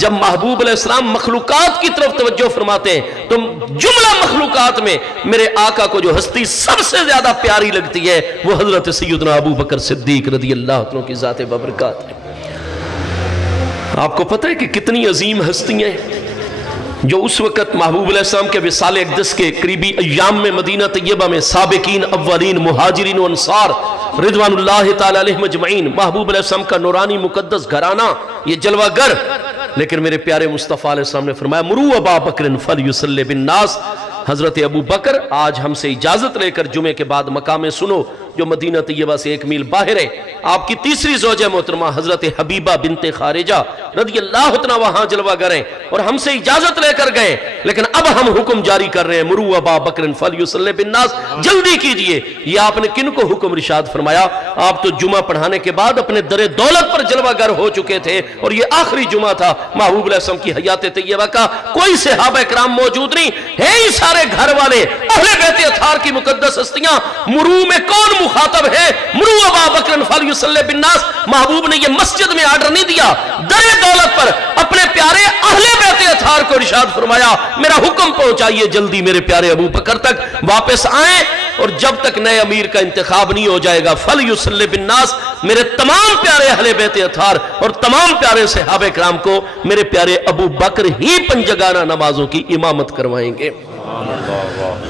جب محبوب علیہ السلام مخلوقات کی طرف توجہ فرماتے ہیں تو جملہ مخلوقات میں میرے آقا کو جو ہستی سب سے زیادہ پیاری لگتی ہے وہ حضرت سیدنا ابو بکر صدیق رضی اللہ عنہ کی ذات بابرکات ہے۔ آپ کو پتہ ہے کہ کتنی عظیم ہستیاں ہیں جو اس وقت محبوب علیہ السلام کے وصال اقدس کے قریبی ایام میں مدینہ طیبہ میں سابقین اولین مہاجرین و انصار رضوان اللہ تعالی علیہ مجمعین، محبوب علیہ السلام کا نورانی مقدس گھرانہ، یہ جلوہ گر، لیکن میرے پیارے مصطفیٰ علیہ السلام نے فرمایا مرو ابا بکر فلیصلی بالناس، حضرت ابو بکر آج ہم سے اجازت لے کر جمعے کے بعد مقام سنو جو مدینہ طیبہ سے 1 میل باہر ہے، آپ کی تیسری زوجہ محترمہ حضرت حبیبہ بنت خارجہ رضی اللہ عنہ وہاں جلوہ گر ہیں اور ہم سے اجازت لے کر گئے، لیکن اب ہم حکم جاری کر رہے ہیں مرو ابا بکر فلیصلی بالناس، جلدی کیجئے۔ یہ آپ نے کن کو حکم ارشاد فرمایا؟ آپ تو جمعہ پڑھانے کے بعد اپنے در دولت پر جلوہ گر ہو چکے تھے اور یہ آخری جمعہ تھا محبوب علیہ السلام کی حیات طیبہ کا، کوئی صحابہ کرام موجود نہیں ہے، ہی سارے گھر والے اہل بیت اطہار کی مقدس ہستیاں۔ مرو میں کون مخاطب ہے؟ مرو ابا بکر فلیصلی بالناس، محبوب نے یہ مسجد میں آرڈر نہیں دیا، در دولت پر اپنے پیارے اہل بیت اطہار کو ارشاد فرمایا میرا حکم پہنچائیے جلدی میرے پیارے ابو بکر تک واپس آئیں، اور جب تک نئے امیر کا انتخاب نہیں ہو جائے گا فلیصلی بالناس، میرے تمام پیارے اہل بیت اطہار اور تمام پیارے صحابہ کرام کو میرے پیارے ابو بکر ہی پنجگانہ نمازوں کی امامت کروائیں گے۔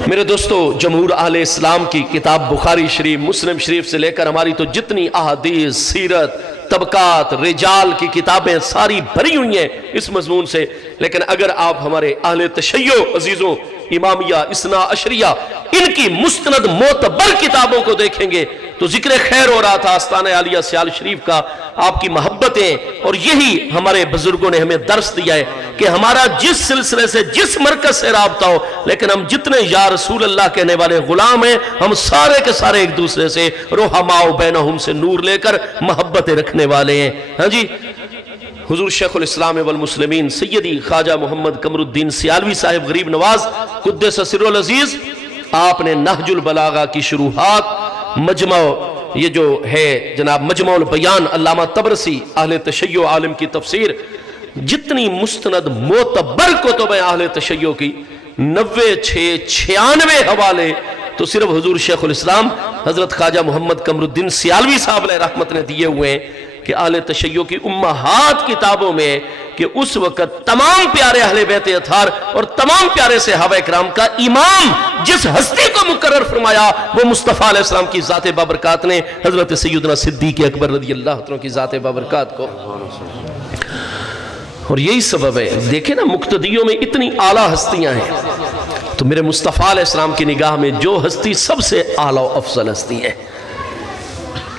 میرے دوستو، جمہور اہل اسلام کی کتاب بخاری شریف، مسلم شریف سے لے کر ہماری تو جتنی احادیث، سیرت، طبقات، رجال کی کتابیں ساری بھری ہوئی ہیں اس مضمون سے، لیکن اگر آپ ہمارے اہل تشیع عزیزوں، امامیہ، اثنا عشریہ، ان کی مستند معتبر کتابوں کو دیکھیں گے تو ذکر خیر ہو رہا تھا آستانہ عالیہ سیال شریف کا، آپ کی محبتیں، اور یہی ہمارے بزرگوں نے ہمیں درس دیا ہے کہ ہمارا جس سلسلے سے، جس مرکز سے رابطہ ہو، لیکن ہم جتنے یا رسول اللہ کہنے والے غلام ہیں، ہم سارے کے سارے ایک دوسرے سے رحماء بینہم سے نور لے کر محبتیں رکھنے والے ہیں۔ ہاں جی، حضور شیخ الاسلام والمسلمین سیدی خواجہ محمد قمر الدین سیالوی صاحب غریب نواز قدس سر العزیز، آپ نے نہج البلاغہ کی شروحات، مجمع یہ جو ہے جناب مجمع البیان، علامہ طبرسی اہل تشیع عالم کی تفسیر، جتنی مستند معتبر کتب ہیں اہل تشیع کی، 96 حوالے تو صرف حضور شیخ الاسلام حضرت خواجہ محمد قمر الدین سیالوی صاحب علیہ رحمت نے دیے ہوئے ہیں کہ اہل تشیع کی امہات کتابوں میں کہ اس وقت تمام پیارے اہل بیت اطہار اور تمام پیارے صحابہ کرام کا امام جس ہستی کو مقرر فرمایا وہ مصطفیٰ علیہ السلام کی ذات بابرکات نے حضرت سیدنا صدیق اکبر رضی اللہ عنہ کی ذات بابرکات کو۔ اور یہی سبب ہے، دیکھیں نا مقتدیوں میں اتنی اعلیٰ ہستیاں ہیں تو میرے مصطفیٰ علیہ السلام کی نگاہ میں جو ہستی سب سے اعلیٰ و افضل ہستی ہے،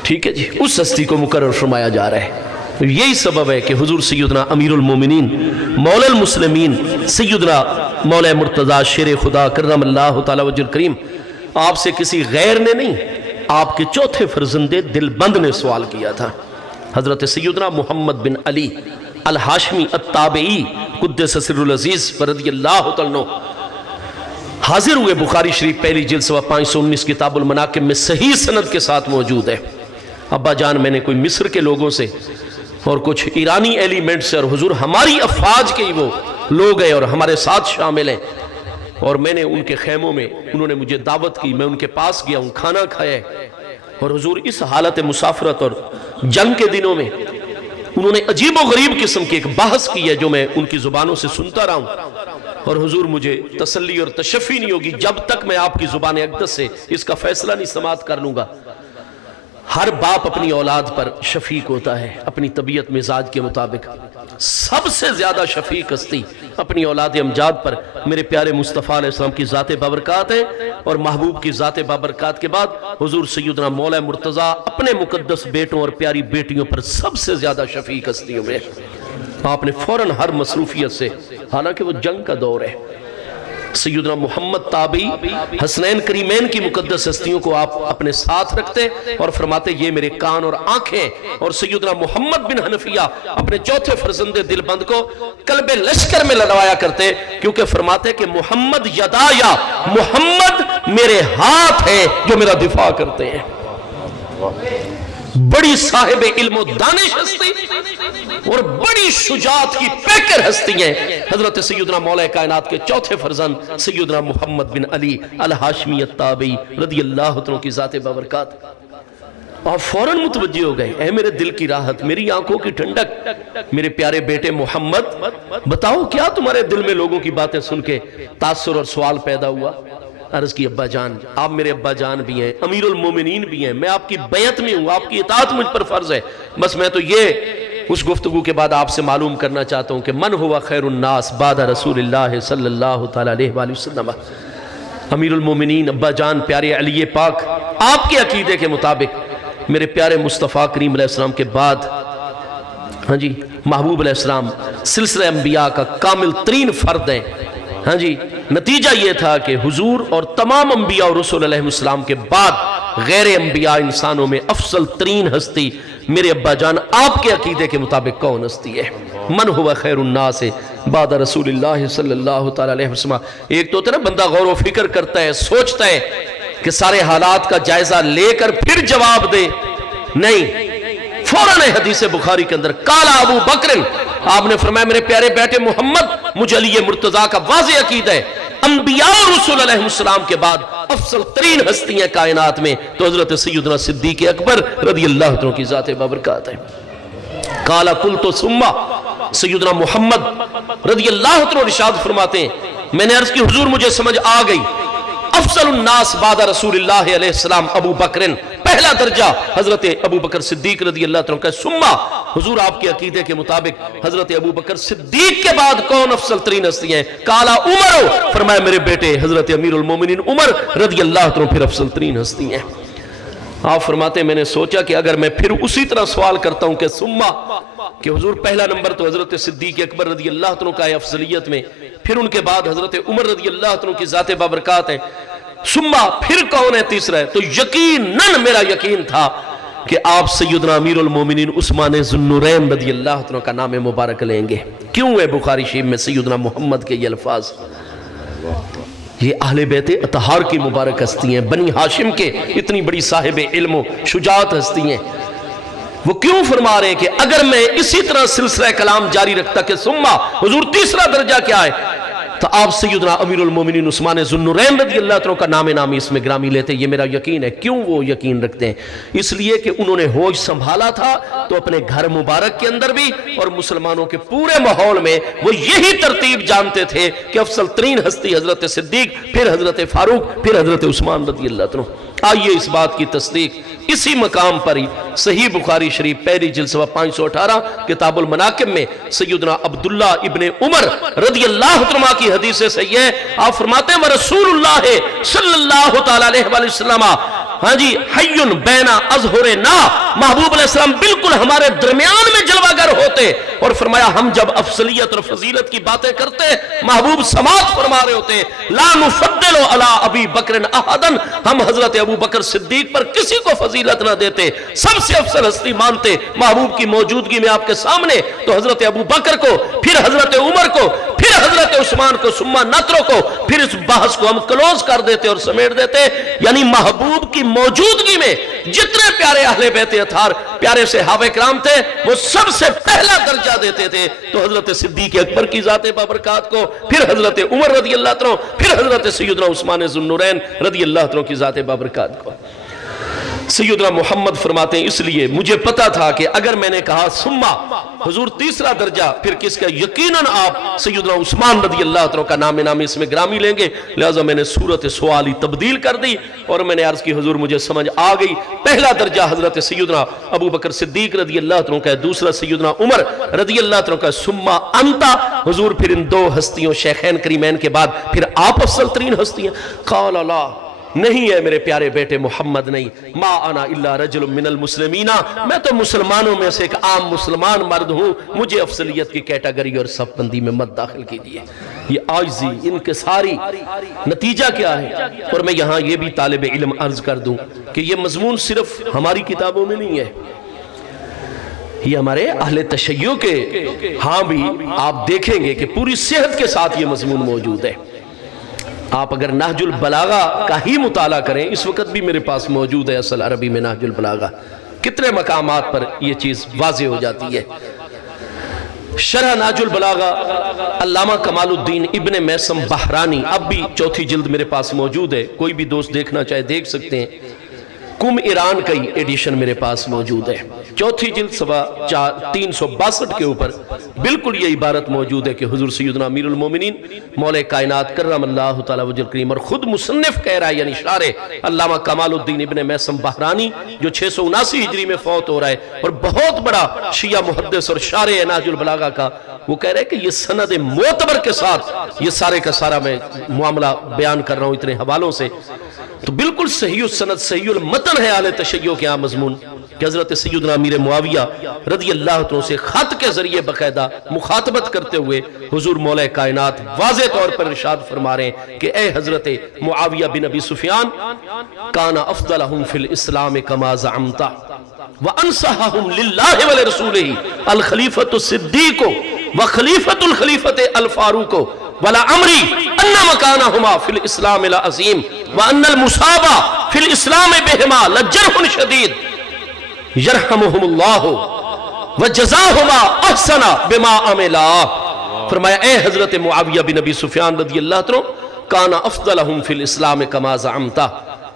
ٹھیک ہے جی، اس ہستی کو مقرر فرمایا جا رہا ہے۔ یہی سبب ہے کہ حضور سیدنا امیر المومنین مولا المسلمین سیدنا مولا مرتضی شیر خدا کرم اللہ تعالی وجہ الکریم آپ سے کسی غیر نے نہیں، آپ کے چوتھے فرزند دل بند نے سوال کیا تھا، حضرت سیدنا محمد بن علی الہاشمی التابعی قدس سر العزیز رضی اللہ عنہ حاضر ہوئے۔ بخاری شریف پہلی جلد صفحہ 519 کتاب المناقب میں صحیح سند کے ساتھ موجود ہے۔ ابا جان میں نے کوئی مصر کے لوگوں سے اور کچھ ایرانی ایلیمنٹ سے، اور حضور ہماری افواج کے ہی وہ لوگ ہیں اور ہمارے ساتھ شامل ہیں، اور میں نے ان کے خیموں میں، انہوں نے مجھے دعوت کی، میں ان کے پاس گیا ہوں، کھانا کھایا، اور حضور اس حالت مسافرت اور جنگ کے دنوں میں انہوں نے عجیب و غریب قسم کی ایک بحث کی ہے جو میں ان کی زبانوں سے سنتا رہا ہوں۔ اور حضور مجھے تسلی اور تشفی نہیں ہوگی جب تک میں آپ کی زبان اقدس سے اس کا فیصلہ نہیں سماعت کر لوں گا۔ ہر باپ اپنی اولاد پر شفیق ہوتا ہے اپنی طبیعت مزاج کے مطابق، سب سے زیادہ شفیق ہستی اپنی اولاد امجاد پر میرے پیارے مصطفیٰ علیہ السلام کی ذات بابرکات ہے، اور محبوب کی ذات بابرکات کے بعد حضور سیدنا مولا مرتضیٰ اپنے مقدس بیٹوں اور پیاری بیٹیوں پر سب سے زیادہ شفیق ہستیوں میں۔ آپ نے فوراً ہر مصروفیت سے، حالانکہ وہ جنگ کا دور ہے، سیدنا محمد تابعی حسنین کریمین کی مقدس ہستیوں کو آپ اپنے ساتھ رکھتے اور فرماتے یہ میرے کان اور آنکھیں، اور سیدنا محمد بن حنفیہ اپنے چوتھے فرزند دل بند کو قلب لشکر میں لڑوایا کرتے، کیونکہ فرماتے کہ محمد یدایا، محمد میرے ہاتھ ہیں جو میرا دفاع کرتے ہیں۔ بڑی صاحب علم و دانش ہستی اور بڑی شجاعت کی پیکر ہستی ہیں حضرت سیدنا مولا کائنات کے چوتھے فرزند سیدنا محمد بن علی الہاشمی التابعی رضی اللہ عنہ کی ذات بابرکات۔ آپ فوراً متوجہ ہو گئے، اے میرے دل کی راحت، میری آنکھوں کی ٹھنڈک، میرے پیارے بیٹے محمد، بتاؤ کیا تمہارے دل میں لوگوں کی باتیں سن کے تاثر اور سوال پیدا ہوا؟ عرض کی ابا جان، آپ میرے ابا جان بھی ہیں، امیر المومنین بھی ہیں، میں آپ کی بیعت میں ہوں، آپ کی اطاعت مجھ پر فرض ہے، بس میں تو یہ اس گفتگو کے بعد آپ سے معلوم کرنا چاہتا ہوں کہ من ہوا خیر الناس بعد رسول اللہ صلی اللہ تعالیٰ علیہ وآلہ وسلم۔ امیر المومنین ابا جان پیارے علی پاک، آپ کے عقیدے کے مطابق میرے پیارے مصطفیٰ کریم علیہ السلام کے بعد ہاں جی محبوب علیہ السلام سلسلہ انبیاء کا کامل ترین فرد ہیں۔ ہاں جی نتیجہ یہ تھا کہ حضور اور تمام انبیاء اور رسول علیہ السلام کے بعد غیر انبیاء انسانوں میں افضل ترین ہستی میرے ابا جان آپ کے عقیدے کے مطابق کون ہستی ہے؟ من ہوا خیر الناس بعد رسول اللہ صلی اللہ تعالیٰ علیہ وسلم۔ ایک تو ہوتا ہے نا بندہ غور و فکر کرتا ہے، سوچتا ہے کہ سارے حالات کا جائزہ لے کر پھر جواب دے، نہیں، فوراً حدیث بخاری کے اندر قال ابو بکر، آپ نے فرمایا میرے پیارے بیٹے محمد، مجھے علی مرتضیٰ کا واضح عقیدہ ہے انبیاء اور رسول علیہ السلام کے بعد افضل ترین ہستیاں کائنات میں تو حضرت سیدنا صدیق اکبر رضی اللہ عنہ کی ذات بابرکات ہے۔ قال قلت ثم، سیدنا محمد رضی اللہ عنہ ارشاد فرماتے ہیں میں نے عرض کی حضور مجھے سمجھ آ گئی، افضل الناس بعد رسول اللہ علیہ السلام ابو بکر، پہلا درجہ حضرت ابو بکر صدیق رضی اللہ عنہ کا۔ ثم، حضور آپ کے عقیدے کے مطابق حضرت ابو بکر صدیق کے بعد کون افضل ترین ہستی ہیں؟ قال عمر، فرمایا میرے بیٹے حضرت امیر المومنین عمر رضی اللہ عنہ پھر افضل ترین ہستی ہیں۔ آپ فرماتے ہیں میں نے سوچا کہ اگر میں پھر اسی طرح سوال کرتا ہوں کہ ثم، کہ حضور پہلا نمبر تو حضرت صدیق اکبر رضی اللہ عنہ کا ہے افضلیت میں، پھر ان کے بعد حضرت عمر رضی اللہ عنہ کی ذات بابرکات ہے، ثم پھر کون ہے تیسرا ہے؟ تو یقیناً میرا یقین تھا کہ آپ سیدنا امیر المومنین عثمان ذو النورین رضی اللہ عنہ کا نام مبارک لیں گے۔ کیوں ہے بخاری شریف میں سیدنا محمد کے یہ الفاظ؟ یہ اہل بیت اطہار کی مبارک ہستی ہیں، بنی ہاشم کے اتنی بڑی صاحب علم و شجاعت ہستی ہیں۔ وہ کیوں فرما رہے ہیں کہ اگر میں اسی طرح سلسلہ کلام جاری رکھتا کہ ثم، حضور تیسرا درجہ کیا ہے؟ تو آپ سیدنا امیر المومنین عثمان ذو النورین رضی اللہ عنہ کا نام نامی اس میں گرامی لیتے۔ یہ میرا یقین ہے۔ کیوں وہ یقین رکھتے ہیں؟ اس لیے کہ انہوں نے ہوش سنبھالا تھا تو اپنے گھر مبارک کے اندر بھی اور مسلمانوں کے پورے ماحول میں وہ یہی ترتیب جانتے تھے کہ افضل ترین ہستی حضرت صدیق، پھر حضرت فاروق، پھر حضرت عثمان رضی اللہ عنہ۔ آئیے اس بات کی تصدیق اسی مقام پر ہی صحیح بخاری شریف پہلی جلد صفحہ 518 کتاب المناقب میں سیدنا عبداللہ ابن عمر رضی اللہ عنہ کی حدیث سے صحیح ہے، آپ فرماتے ہیں ورسول اللہ صلی اللہ تعالیٰ علیہ وآلہ وسلم ہاں جی حیٌ بین اظہرنا، محبوب علیہ السلام بالکل ہمارے درمیان میں جلوہ گر ہوتے، اور فرمایا ہم جب افضلیت اور فضیلت کی باتیں کرتے محبوب سماعت فرما رہے ہوتے، لا نفضل علی ابی بکر احدا، ہم حضرت ابو بکر صدیق پر کسی کو فضیلت نہ دیتے، سب سے افضل ہستی مانتے محبوب کی موجودگی میں آپ کے سامنے تو حضرت ابو بکر کو، پھر حضرت عمر کو، پھر حضرت عثمان کو، ثم نترو کو، پھر اس بحث کو ہم کلوز کر دیتے اور سمیٹ دیتے۔ یعنی محبوب کی موجودگی میں جتنے پیارے اہل بیت اطہار پیارے صحابہ کرام تھے وہ سب سے پہلا درجہ دیتے تھے تو حضرت صدیق اکبر کی ذات بابرکات کو، پھر حضرت عمر رضی اللہ عنہ، پھر حضرت سیدنا عثمان ذو النورین رضی اللہ عنہ کی ذات بابرکات کو۔ سیدنا محمد فرماتے ہیں اس لیے مجھے پتا تھا کہ اگر میں نے کہا سما حضور تیسرا درجہ پھر کس کا، یقیناً آپ سیدنا عثمان رضی اللہ عنہ کا نام اس میں گرامی لیں گے، لہذا میں نے صورت سوالی تبدیل کر دی اور میں نے عرض کی حضور مجھے سمجھ آ گئی، پہلا درجہ حضرت سیدنا ابو بکر صدیق رضی اللہ عنہ کا ہے، دوسرا سیدنا عمر رضی اللہ عنہ کا، سما انتا حضور پھر ان دو ہستیوں شیخین کریمین کے بعد پھر آپ افضل ترین ہستی ہیں؟ قال لا، نہیں ہے میرے پیارے بیٹے محمد، نہیں، ما انا الا رجل من المسلمین، میں تو مسلمانوں میں سے ایک عام مسلمان مرد ہوں، مجھے افضلیت کی کیٹاگری اور صف بندی میں مت داخل کیجیے۔ یہ عاجزی انکساری نتیجہ کیا ہے؟ اور میں یہاں یہ بھی طالب علم عرض کر دوں کہ یہ مضمون صرف ہماری کتابوں میں نہیں ہے، یہ ہمارے اہل تشیع کے ہاں بھی آپ دیکھیں گے کہ پوری صحت کے ساتھ یہ مضمون موجود ہے۔ آپ اگر نہج البلاغہ کا ہی مطالعہ کریں، اس وقت بھی میرے پاس موجود ہے اصل عربی میں نہج البلاغہ، کتنے مقامات پر یہ چیز واضح ہو جاتی ہے۔ شرح نہج البلاغہ علامہ کمال الدین ابن میثم بحرانی، اب بھی چوتھی جلد میرے پاس موجود ہے، کوئی بھی دوست دیکھنا چاہے دیکھ سکتے ہیں، کم ایران کا ہی ایڈیشن میرے پاس موجود ہے، چوتھی جلد صفحہ 362 کے اوپر بالکل یہ عبارت موجود ہے کہ حضور سیدنا امیر المومنین مولا کائنات کرم اللہ تعالی وجہ الکریم، اور خود مصنف کہہ رہا ہے یعنی شارح علامہ کمال الدین ابن میثم بحرانی جو 679 ہجری میں فوت ہو رہا ہے اور بہت بڑا شیعہ محدث اور شارح نہج البلاغہ کا، وہ کہہ رہے ہیں کہ یہ سند معتبر کے ساتھ یہ سارے کا سارا میں معاملہ بیان کر رہا ہوں اتنے حوالوں سے، تو بالکل صحیح السند صحیح المتن ہے اہل تشیع کے ہاں مضمون کہ حضرت سیدنا امیر معاویہ رضی اللہ عنہ سے خط کے ذریعے باقاعدہ مخاطبت کرتے ہوئے حضور مولا کائنات واضح طور پر ارشاد فرما رہے ہیں کہ اے حضرت معاویہ بن ابی سفیان، کان افضلہم فی الاسلام کما زعمت وانصحہم للہ ولرسولہ الخلیفۃ الصدیق وخلیفۃ الخلیفۃ الفاروق ولا امری ان مکانہما فی الاسلام العظیم وان المصابہ فی الاسلام بہما لجرح شدید یرحمہم اللہ وجزاہما احسن بما عملا۔ فرمایا اے حضرت معاویہ بن ابی سفیان رضی اللہ عنہ، کان افضلہم فی الاسلام کما زعمت،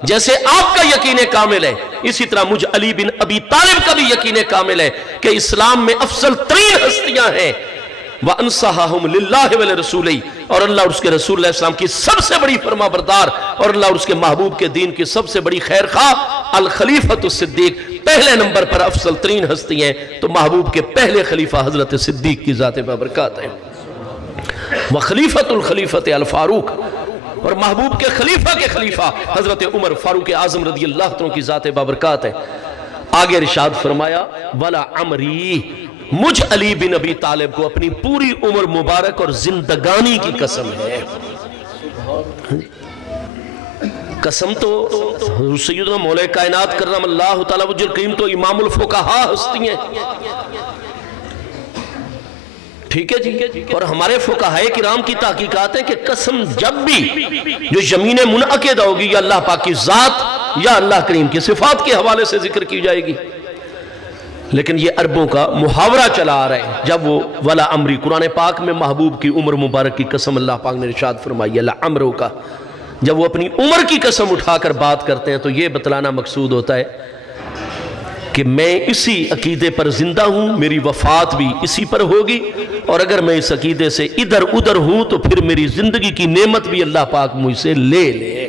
جیسے آپ کا یقین کامل ہے اسی طرح مجھ علی بن ابی طالب کا بھی یقین کامل ہے کہ اسلام میں افضل ترین ہستیاں ہیں، وَأَنْصَحَهُمْ لِلَّهِ وَلِرَسُولِهِ، اور اللہ اور اس کے رسول علیہ السلام کی سب سے بڑی فرما بردار اور اللہ اور اس کے محبوب کے دین کی سب سے بڑی خیر خواہ الخلیفۃ الصدیق، پہلے نمبر پر افضل ترین ہستی ہیں تو محبوب کے پہلے خلیفہ حضرت صدیق کی ذات بابرکات ہے، وخلیفۃ الخلیفۃ الفاروق، اور محبوب کے خلیفہ حضرت عمر فاروق اعظم رضی اللہ عنہ کی ذات بابرکات ہے۔ آگے ارشاد فرمایا ولا عمری، مجھ علی بن ابی طالب کو اپنی پوری عمر مبارک اور زندگانی کی قسم ہے، قسم تو سیدنا مولا کائنات کرم اللہ تعالی وجہ الکریم تو امام الفقہاء ہستی ہیں، ٹھیک ہے جی، اور ہمارے فقہاء کرام کی تحقیقات ہیں کہ قسم جب بھی جو یمین منعقد ہوگی یا اللہ پاک کی ذات یا اللہ کریم کی صفات کے حوالے سے ذکر کی جائے گی، لیکن یہ عربوں کا محاورہ چلا آ رہا ہے، جب وہ ولا امری قرآن پاک میں محبوب کی عمر مبارک کی قسم اللہ پاک نے ارشاد فرمائی اللہ امروں کا، جب وہ اپنی عمر کی قسم اٹھا کر بات کرتے ہیں تو یہ بتلانا مقصود ہوتا ہے کہ میں اسی عقیدے پر زندہ ہوں، میری وفات بھی اسی پر ہوگی، اور اگر میں اس عقیدے سے ادھر ادھر ہوں تو پھر میری زندگی کی نعمت بھی اللہ پاک مجھ سے لے لے۔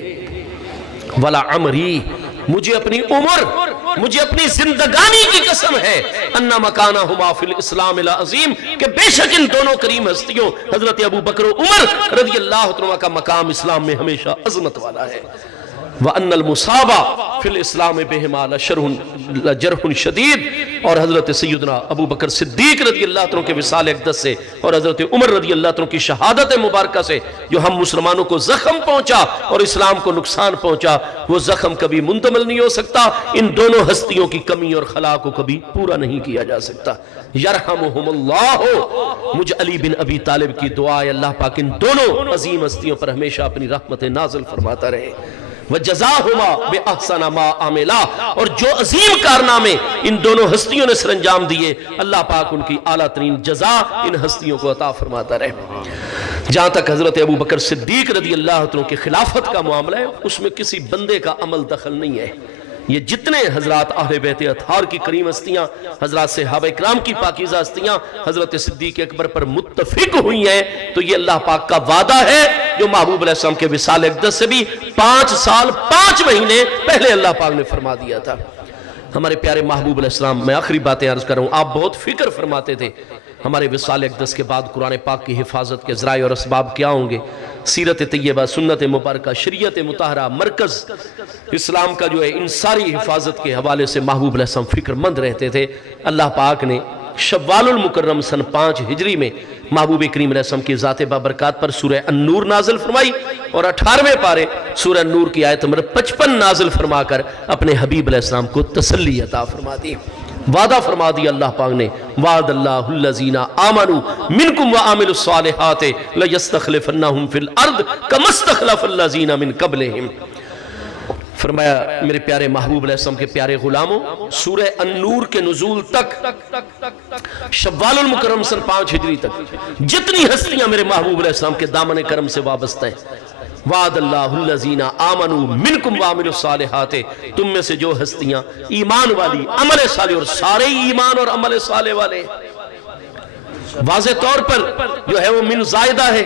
ولا عمری، مجھے اپنی عمر مجھے اپنی زندگانی کی قسم ہے انہ مکانہما فی الاسلام العظیم، کہ بے شک ان دونوں کریم ہستیوں حضرت ابو بکر و عمر رضی اللہ عنہ کا مقام اسلام میں ہمیشہ عظمت والا ہے، وَأَنَّ الْمُصَابَ فِي الْإِسْلَامِ بِهِمَا لَجَرْحٌ شَدِيد، اور حضرت سیدنا ابو بکر صدیق رضی اللہ عنہ کے وصال اقدس سے اور حضرت عمر رضی اللہ عنہ کی شہادت مبارکہ سے جو ہم مسلمانوں کو زخم پہنچا اور اسلام کو نقصان پہنچا، وہ زخم کبھی منتمل نہیں ہو سکتا، ان دونوں ہستیوں کی کمی اور خلا کو کبھی پورا نہیں کیا جا سکتا۔ یرحمہم اللہ، مجھ علی بن ابی طالب کی دعا ہے اللہ پاک ان دونوں عظیم ہستیوں پر ہمیشہ اپنی رحمت نازل فرماتا رہے، وَجَزَاهُمَا بِأَحْسَنَ مَا عَمِلَا، اور جو عظیم کارنامے ان دونوں ہستیوں نے سر انجام دیے اللہ پاک ان کی اعلیٰ ترین جزا ان ہستیوں کو عطا فرماتا رہے۔ جہاں تک حضرت ابو بکر صدیق رضی اللہ عنہ کی خلافت کا معاملہ ہے، اس میں کسی بندے کا عمل دخل نہیں ہے، یہ جتنے حضرات اہل بیت اطہار کی کریم ہستیاں، حضرات صحابہ کرام کی پاکیزہ ہستیاں حضرت صدیق اکبر پر متفق ہوئی ہیں، تو یہ اللہ پاک کا وعدہ ہے جو محبوب علیہ السلام کے وصال اقدس سے بھی 5 سال 5 مہینے پہلے اللہ پاک نے فرما دیا تھا۔ ہمارے پیارے محبوب علیہ السلام، میں آخری باتیں عرض کر رہا ہوں، آپ بہت فکر فرماتے تھے ہمارے وصال اقدس کے بعد قرآن پاک کی حفاظت کے ذرائع اور اسباب کیا ہوں گے۔ سیرت طیبہ، سنت مبارکہ، شریعت مطہرہ، مرکز اسلام کا جو ہے، ان ساری حفاظت کے حوالے سے محبوب علیہ السلام فکر مند رہتے تھے۔ اللہ پاک نے شوال المکرم سن 5 ہجری میں محبوب کریم علیہ السلام کی ذات بابرکات پر سورہ النور نازل فرمائی، اور 18ویں پارے سورہ النور کی آیت نمبر 55 نازل فرما کر اپنے حبیب علیہ السلام کو تسلی عطا فرما دی۔ وعدہ فرما دیا اللہ پاک نے، وعد اللہ الذین آمنوا منکم وعملوا الصالحات لیستخلفنہم فی الارض کما استخلف الذین من قبلہم۔ فرمایا میرے پیارے محبوب علیہ السلام کے پیارے غلاموں، سورہ النور کے نزول تک، شوال المکرم سن 5 ہجری تک جتنی ہستیاں میرے محبوب علیہ السلام کے دامن کرم سے وابستہ ہیں، وعد اللہ الذین آمنوا منکم وعملوا الصالحات، تم میں سے جو ہستیاں ایمان والی، عمل صالح، اور سارے ایمان اور عمل صالح والے، واضح طور پر جو ہے وہ من زائدہ ہے،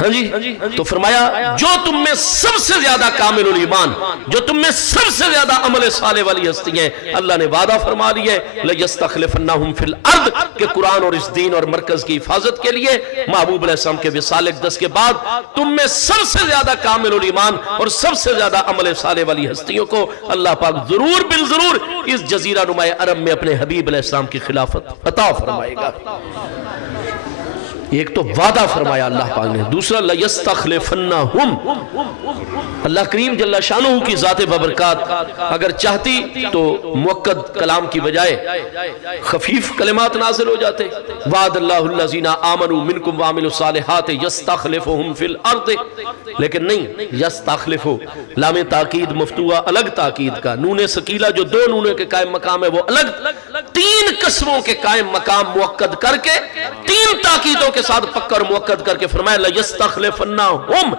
ہاں جی، تو فرمایا جو تم میں سب سے زیادہ کامل الایمان، جو تم میں سب سے زیادہ عمل صالح والی ہستی ہیں، اللہ نے وعدہ فرما لیا ہے لیستخلفنہم فی الارض، کہ قرآن اور اس دین اور مرکز کی حفاظت کے لیے محبوب علیہ السلام کے وصال اقدس کے بعد تم میں سب سے زیادہ کامل الایمان اور سب سے زیادہ عمل صالح والی ہستیوں کو اللہ پاک ضرور بالضرور اس جزیرہ نما عرب میں اپنے حبیب علیہ السلام کی خلافت عطا فرمائے گا۔ ایک تو وعدہ فرمایا اللہ پاک نے، دوسرا لیستخلفنہم، اللہ کریم جل شانہ کی ذات بابرکات اگر چاہتی تو موقد کلام کی بجائے خفیف کلمات نازل ہو جاتے، وعد اللہ الذین آمنوا منکم وعملوا الصالحات یستخلفہم فی الارض، لیکن نہیں، یستخلفو لام تاکید مفتوحہ الگ تاکید کا، نون ثقیلہ جو 2 نونوں کے قائم مقام ہے وہ الگ، 3 قسموں کے قائم مقام موقد کر کے 3 تاکیدوں کے ساتھ پکا اور موقد کر کے فرمایا لیستخلفنہم،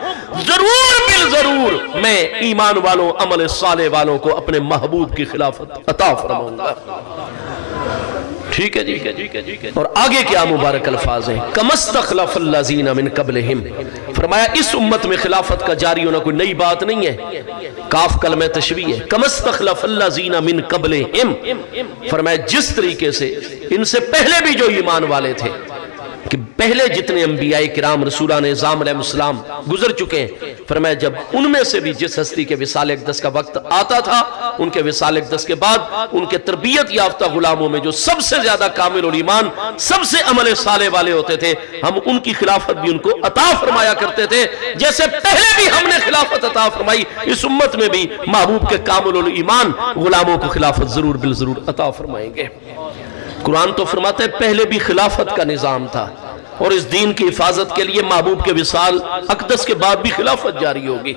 ضرور بالضرور میں ایمان والوں، عمل صالح والوں کو اپنے محبوب کی خلافت عطا فرماؤں گا۔ ٹھیک ہے جی، اور آگے کیا مبارک الفاظ ہیں، کما استخلف الذین من قبلہم، فرمایا اس امت میں خلافت کا جاری ہونا کوئی نئی بات نہیں ہے، کاف کلمہ تشبیہ ہے، کما استخلف الذین من قبلہم، فرمایا جس طریقے سے ان سے پہلے بھی جو ایمان والے تھے، کہ پہلے جتنے انبیاء کرام رسولان اعظام علیہ السلام گزر چکے ہیں، فرمایا جب ان میں سے بھی جس ہستی کے وصال اقدس کا وقت آتا تھا، ان کے وصال اقدس کے بعد ان کے تربیت یافتہ غلاموں میں جو سب سے زیادہ کامل الایمان، سب سے عمل صالح والے ہوتے تھے، ہم ان کی خلافت بھی ان کو عطا فرمایا کرتے تھے، جیسے پہلے بھی ہم نے خلافت عطا فرمائی، اس امت میں بھی محبوب کے کامل الایمان غلاموں کو خلافت ضرور بالضرور عطا فرمائیں گے۔ قرآن تو فرماتا ہے پہلے بھی خلافت کا نظام تھا، اور اس دین کی حفاظت کے لیے محبوب کے وصال اقدس کے بعد بھی خلافت جاری ہوگی۔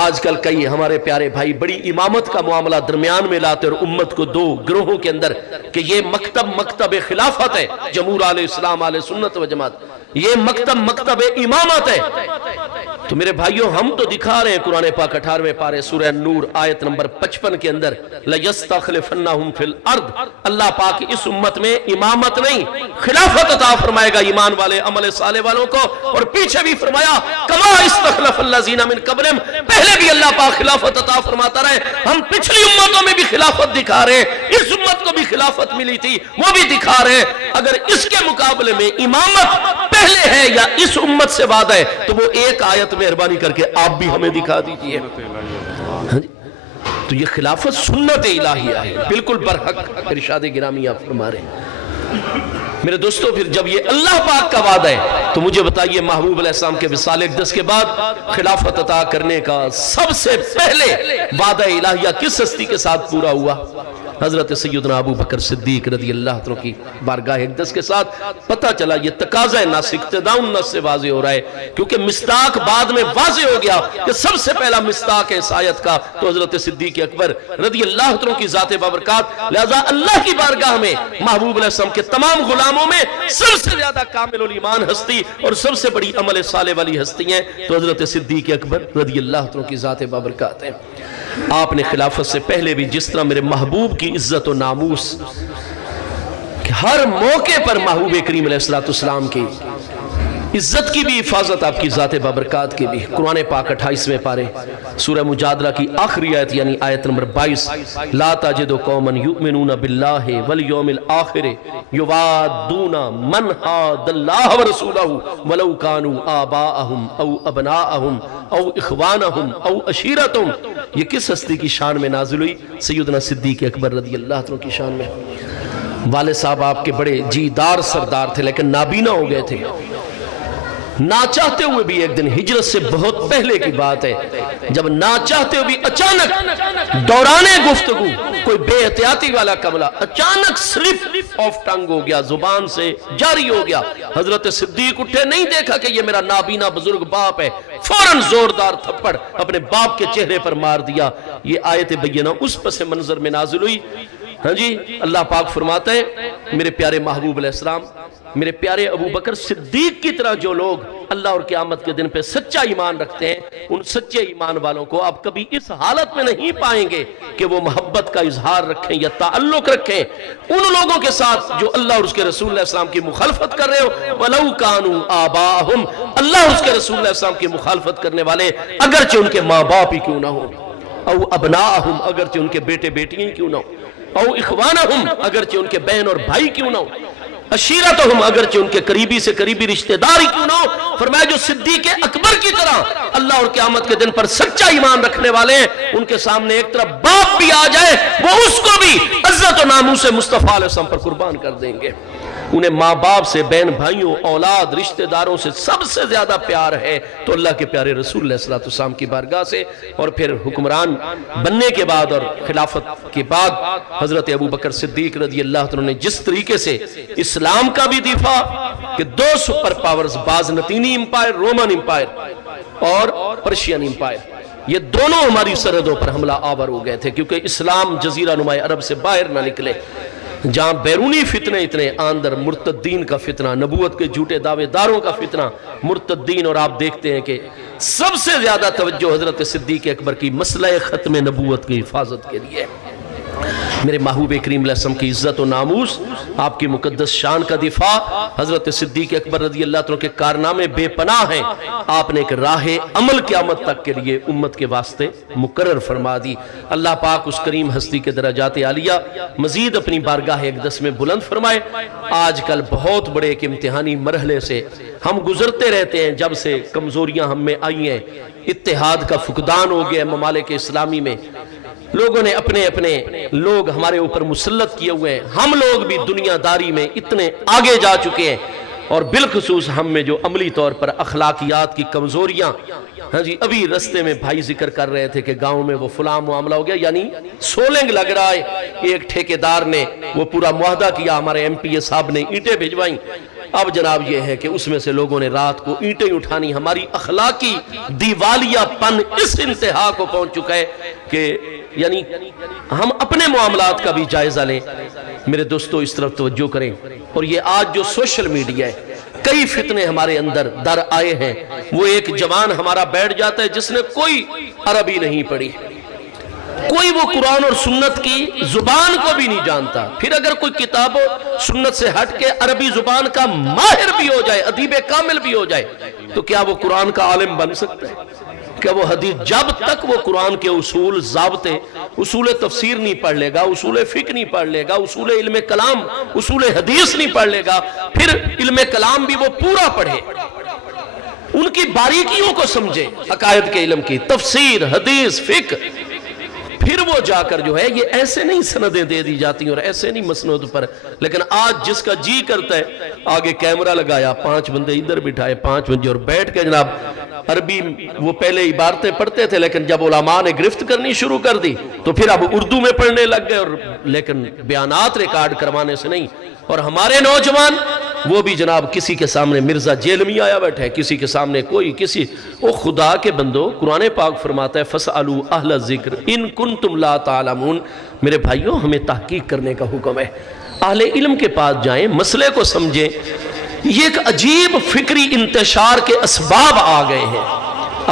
آج کل کئی ہمارے پیارے بھائی بڑی امامت کا معاملہ درمیان میں لاتے اور امت کو 2 گروہوں کے اندر کہ یہ مکتب خلافت ہے، جمہور علیہ السلام علیہ سنت و جماعت، یہ مکتب امامت ہے۔ تو میرے بھائیوں ہم تو دکھا رہے ہیں قرآن پاک 18ویں پارے سورہ النور آیت نمبر 55 کے اندر لیستخلفنہم فی الارض، اللہ پاک اس امت میں امامت نہیں خلافت عطا فرمائے گا ایمان والے عمل صالح والوں کو، اور پیچھے بھی فرمایا کما استخلف الذین من قبلہم، پہلے بھی اللہ پاک خلافت عطا فرماتا رہے، ہم پچھلی امتوں میں بھی خلافت دکھا رہے ہیں، اس امت کو بھی خلافت ملی تھی وہ بھی دکھا رہے ہیں، اگر اس کے مقابلے میں امامت پہلے ہے یا اس امت سے وعدہ ہے تو وہ ایک آیت مہربانی کر کے آپ بھی ہمیں دکھا دیجئے۔ تو یہ خلافت سنت الہیہ ہے، بالکل برحق ارشاد گرامی آپ فرما رہے ہیں۔ میرے دوستو پھر جب یہ اللہ پاک کا وعدہ ہے تو مجھے بتائیے محبوب علیہ السلام کے وصال اقدس کے بعد خلافت عطا کرنے کا سب سے پہلے وعدہ الہیہ کس ہستی کے ساتھ پورا ہوا؟ حضرت سیدنا ابو بکر صدیق رضی اللہ عنہ کی بارگاہ اقدس کے ساتھ پتہ چلا یہ تقاضا نص اقتداء النص سے واضح ہو رہا ہے، کیونکہ مصداق بعد میں واضح ہو گیا کہ سب سے پہلا مصداق ہے اس آیت کا تو حضرت صدیق اکبر رضی اللہ عنہ کی ذات بابرکات، لہذا اللہ کی بارگاہ میں محبوب علیہ السلام کے تمام غلاموں میں سب سے زیادہ کامل الایمان ہستی اور سب سے بڑی عمل صالح والی ہستی ہیں تو حضرت صدیق اکبر رضی اللہ عنہ کی ذات بابرکات ہے۔ آپ نے خلافت سے پہلے بھی جس طرح میرے محبوب کی عزت و ناموس کہ ہر موقع پر محبوب کریم علیہ السلام کی عزت کی بھی حفاظت آپ کی ذات بابرکات کی بھی، قرآن پاک 28ویں پارے سورہ مجادلہ کی آخری آیت یعنی آیت نمبر 22، لا تجد قوما یؤمنون باللہ والیوم الآخر یوادون من حاد اللہ ورسولہ ولو کانوا آباءہم او ابناءہم او اخوانہم او عشیرتہم۔ یہ کس ہستی کی شان میں نازل ہوئی؟ سیدنا صدیق اکبر رضی اللہ عنہ کی شان میں۔ والد صاحب آپ کے بڑے جیدار سردار تھے لیکن نابینا ہو گئے تھے، نہ چاہتے ہوئے بھی ایک دن ہجرت سے بہت پہلے کی بات ہے جب نہ چاہتے ہوئے بھی اچانک دورانے گفتگو کوئی بے احتیاطی والا قملہ اچانک سلپ آف ٹنگ ہو گیا، زبان سے جاری ہو گیا۔ حضرت صدیق اٹھے، نہیں دیکھا کہ یہ میرا نابینا بزرگ باپ ہے، فوراً زوردار تھپڑ اپنے باپ کے چہرے پر مار دیا۔ یہ آیت بینہ اس پس منظر میں نازل ہوئی۔ ہاں جی، اللہ پاک فرماتا ہے میرے پیارے محبوب علیہ السلام، میرے پیارے ابو بکر صدیق کی طرح جو لوگ اللہ اور قیامت کے دن پہ سچا ایمان رکھتے ہیں، ان سچے ایمان والوں کو آپ کبھی اس حالت میں نہیں پائیں گے کہ وہ محبت کا اظہار رکھیں یا تعلق رکھیں ان لوگوں کے ساتھ جو اللہ اور اس کے رسول علیہ السلام کی مخالفت کر رہے ہو۔ وَلَوْ كَانُوا آبَاءَهُمْ، اللہ اور اس کے رسول علیہ السلام کی مخالفت کرنے والے اگرچہ ان کے ماں باپ ہی کیوں نہ ہو، او ابناءہم اگرچہ ان کے بیٹے بیٹیاں ہی کیوں نہ ہو، او اخوانہم اگرچہ ان کے بہن اور بھائی کیوں نہ ہو، عشیرتہم اگرچہ ان کے قریبی سے قریبی رشتہ داری کیوں نہ ہو۔ فرمایا جو صدیق اکبر کی طرح اللہ اور قیامت کے دن پر سچا ایمان رکھنے والے ہیں، ان کے سامنے ایک طرف باپ بھی آ جائے وہ اس کو بھی عزت و ناموس مصطفیٰ علیہ السلام پر قربان کر دیں گے۔ انہیں ماں باپ سے، بہن بھائیوں، اولاد، رشتہ داروں سے سب سے زیادہ پیار ہے تو اللہ کے پیارے رسول علیہ السلام کی بارگاہ سے، اور پھر حکمران بننے کے بعد اور خلافت کے بعد حضرت ابو بکر صدیق رضی اللہ عنہ نے جس طریقے سے اسلام کا بھی دفاع کہ دو سپر پاورز بازنطینی امپائر، رومن امپائر اور پرشین امپائر، یہ دونوں ہماری سرحدوں پر حملہ آور ہو گئے تھے کیونکہ اسلام جزیرہ نما عرب سے باہر نہ نکلے۔ جہاں بیرونی فتنے اتنے اندر مرتدین کا فتنہ، نبوت کے جھوٹے دعوے داروں کا فتنہ، مرتدین، اور آپ دیکھتے ہیں کہ سب سے زیادہ توجہ حضرت صدیق اکبر کی مسئلہ ختم نبوت کی حفاظت کے لیے۔ میرے محبوب کریم علیہ السلام کی عزت و ناموس، آپ کی مقدس شان کا دفاع، حضرت صدیق اکبر رضی اللہ عنہ کے کارنامے بے پناہ ہیں۔ آپ نے ایک راہ عمل قیامت تک کے لیے امت کے واسطے مقرر فرما دی۔ اللہ پاک اس کریم ہستی کے درجات عالیہ مزید اپنی بارگاہ اقدس میں بلند فرمائے۔ آج کل بہت بڑے ایک امتحانی مرحلے سے ہم گزرتے رہتے ہیں، جب سے کمزوریاں ہم میں آئی ہیں، اتحاد کا فقدان ہو گیا ممالک اسلامی میں، لوگوں نے اپنے اپنے لوگ ہمارے اوپر مسلط کیے ہوئے ہیں، ہم لوگ بھی دنیا داری میں اتنے آگے جا چکے ہیں، اور بالخصوص ہم میں جو عملی طور پر اخلاقیات کی کمزوریاں، ہاں جی، ابھی رستے میں بھائی ذکر کر رہے تھے کہ گاؤں میں وہ فلاں معاملہ ہو گیا، یعنی سولنگ لگ رہا ہے، ایک ٹھیکیدار نے وہ پورا معاہدہ کیا، ہمارے ایم پی اے صاحب نے اینٹیں بھیجوائیں، اب جناب یہ ہے کہ اس میں سے لوگوں نے رات کو اینٹیں اٹھانی، ہماری اخلاقی دیوالیہ پن اس انتہا کو پہنچ چکا ہے کہ یعنی ہم اپنے معاملات کا بھی جائزہ لیں۔ میرے دوستو اس طرف توجہ کریں، اور یہ آج جو سوشل میڈیا ہے، کئی فتنے ہمارے اندر در آئے ہیں۔ وہ ایک جوان ہمارا بیٹھ جاتا ہے جس نے کوئی عربی نہیں پڑھی، کوئی وہ قرآن اور سنت کی زبان کو بھی نہیں جانتا، پھر اگر کوئی کتاب و سنت سے ہٹ کے عربی زبان کا ماہر بھی ہو جائے، ادیب کامل بھی ہو جائے، تو کیا وہ قرآن کا عالم بن سکتا ہے؟ کہ وہ حدیث جب تک وہ قرآن کے اصول، ضابطے، اصول تفسیر نہیں پڑھ لے گا، اصول فقہ نہیں پڑھ لے گا، اصول علم کلام، اصول حدیث نہیں پڑھ لے گا، پھر علم کلام بھی وہ پورا پڑھے، ان کی باریکیوں کو سمجھے، عقائد کے علم کی تفسیر، حدیث، فقہ، پھر وہ جا کر جو ہے یہ ایسے نہیں سندیں دے دی جاتی اور ایسے نہیں مسند پر، لیکن آج جس کا جی کرتا ہے آگے کیمرہ لگایا، 5 بندے ادھر بٹھائے، 5 بندے اور بیٹھ کے جناب عربی وہ پہلے عبارتیں پڑھتے تھے، لیکن جب علماء نے گرفت کرنی شروع کر دی تو پھر اب اردو میں پڑھنے لگ گئے، اور لیکن بیانات ریکارڈ کروانے سے نہیں۔ اور ہمارے نوجوان وہ بھی جناب کسی کے سامنے مرزا جیل میں آیا بیٹھا ہے، کسی کے سامنے کوئی کسی، او خدا کے بندو، قرآن پاک فرماتا ہے فَاسْأَلُوا أَهْلَ الذِّكْرِ إِن كُنتُمْ لَا تَعْلَمُونَ۔ میرے بھائیوں، ہمیں تحقیق کرنے کا حکم ہے، اہل علم کے پاس جائیں، مسئلے کو سمجھیں۔ یہ ایک عجیب فکری انتشار کے اسباب آ گئے ہیں،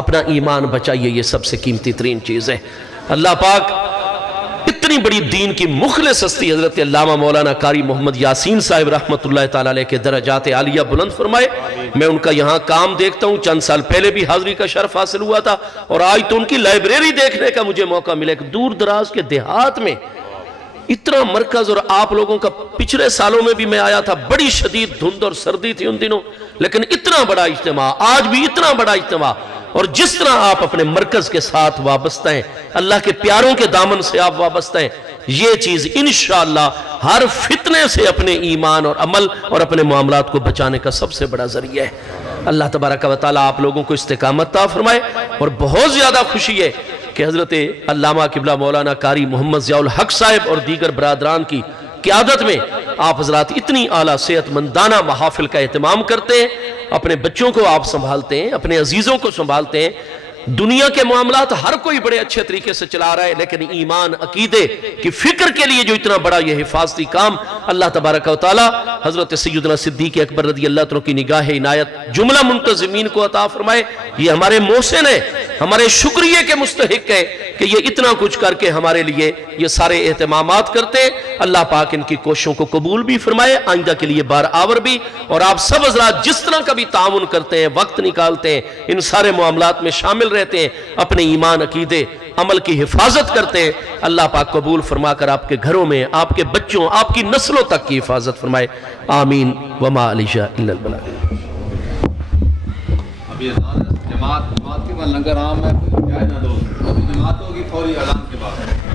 اپنا ایمان بچائیے، یہ سب سے قیمتی ترین چیز ہے۔ اللہ پاک اتنی بڑی دین کی مخلص ہستی حضرت علامہ مولانا قاری محمد یاسین صاحب رحمت اللہ تعالیٰ علیہ کے درجات عالیہ بلند فرمائے۔ میں ان کا یہاں کام دیکھتا ہوں، چند سال پہلے بھی حاضری کا شرف حاصل ہوا تھا، اور آج تو ان کی لائبریری دیکھنے کا مجھے موقع ملے کہ دور دراز کے دیہات میں اتنا مرکز، اور آپ لوگوں کا پچھلے سالوں میں بھی میں آیا تھا، بڑی شدید دھند اور سردی تھی ان دنوں، لیکن اتنا بڑا اجتماع، آج بھی اتنا بڑا اجتماع، اور جس طرح آپ اپنے مرکز کے ساتھ وابستہ ہیں، اللہ کے پیاروں کے دامن سے آپ وابستہ ہیں، یہ چیز انشاءاللہ ہر فتنے سے اپنے ایمان اور عمل اور اپنے معاملات کو بچانے کا سب سے بڑا ذریعہ ہے۔ اللہ تبارک و تعالیٰ آپ لوگوں کو استقامت عطا فرمائے، اور بہت زیادہ خوشی ہے کہ حضرت علامہ قبلہ مولانا قاری محمد ضیاء الحق صاحب اور دیگر برادران کی قیادت میں آپ حضرات اتنی اعلیٰ صحت مندانہ محافل کا اہتمام کرتے ہیں، اپنے بچوں کو آپ سنبھالتے ہیں، اپنے عزیزوں کو سنبھالتے ہیں۔ دنیا کے معاملات ہر کوئی بڑے اچھے طریقے سے چلا رہا ہے، لیکن ایمان عقیدے کی فکر کے لیے جو اتنا بڑا یہ حفاظتی کام اللہ تبارک و تعالی حضرت سیدنا صدیق اکبر رضی اللہ عنہ کی نگاہ عنایت جملہ منتظمین کو عطا فرمائے، یہ ہمارے محسن ہے، ہمارے شکریہ کے مستحق ہے کہ یہ اتنا کچھ کر کے ہمارے لیے یہ سارے اہتمامات کرتے ہیں۔ اللہ پاک ان کی کوششوں کو قبول بھی فرمائے، آئندہ کے لیے بار آور بھی، اور آپ سب حضرات جس طرح کا بھی تعاون کرتے ہیں، وقت نکالتے ہیں، ان سارے معاملات میں شامل رہتے ہیں، اپنے ایمان عقیدے عمل کی حفاظت کرتے ہیں، اللہ پاک قبول فرما کر آپ کے گھروں میں، آپ کے بچوں، آپ کی نسلوں تک کی حفاظت فرمائے، آمین وما علیہ الا البلاغ۔ ابھی جماعت کے بعد لنگر عام ہے، جماعت ہوگی فوری اعلان کے بعد۔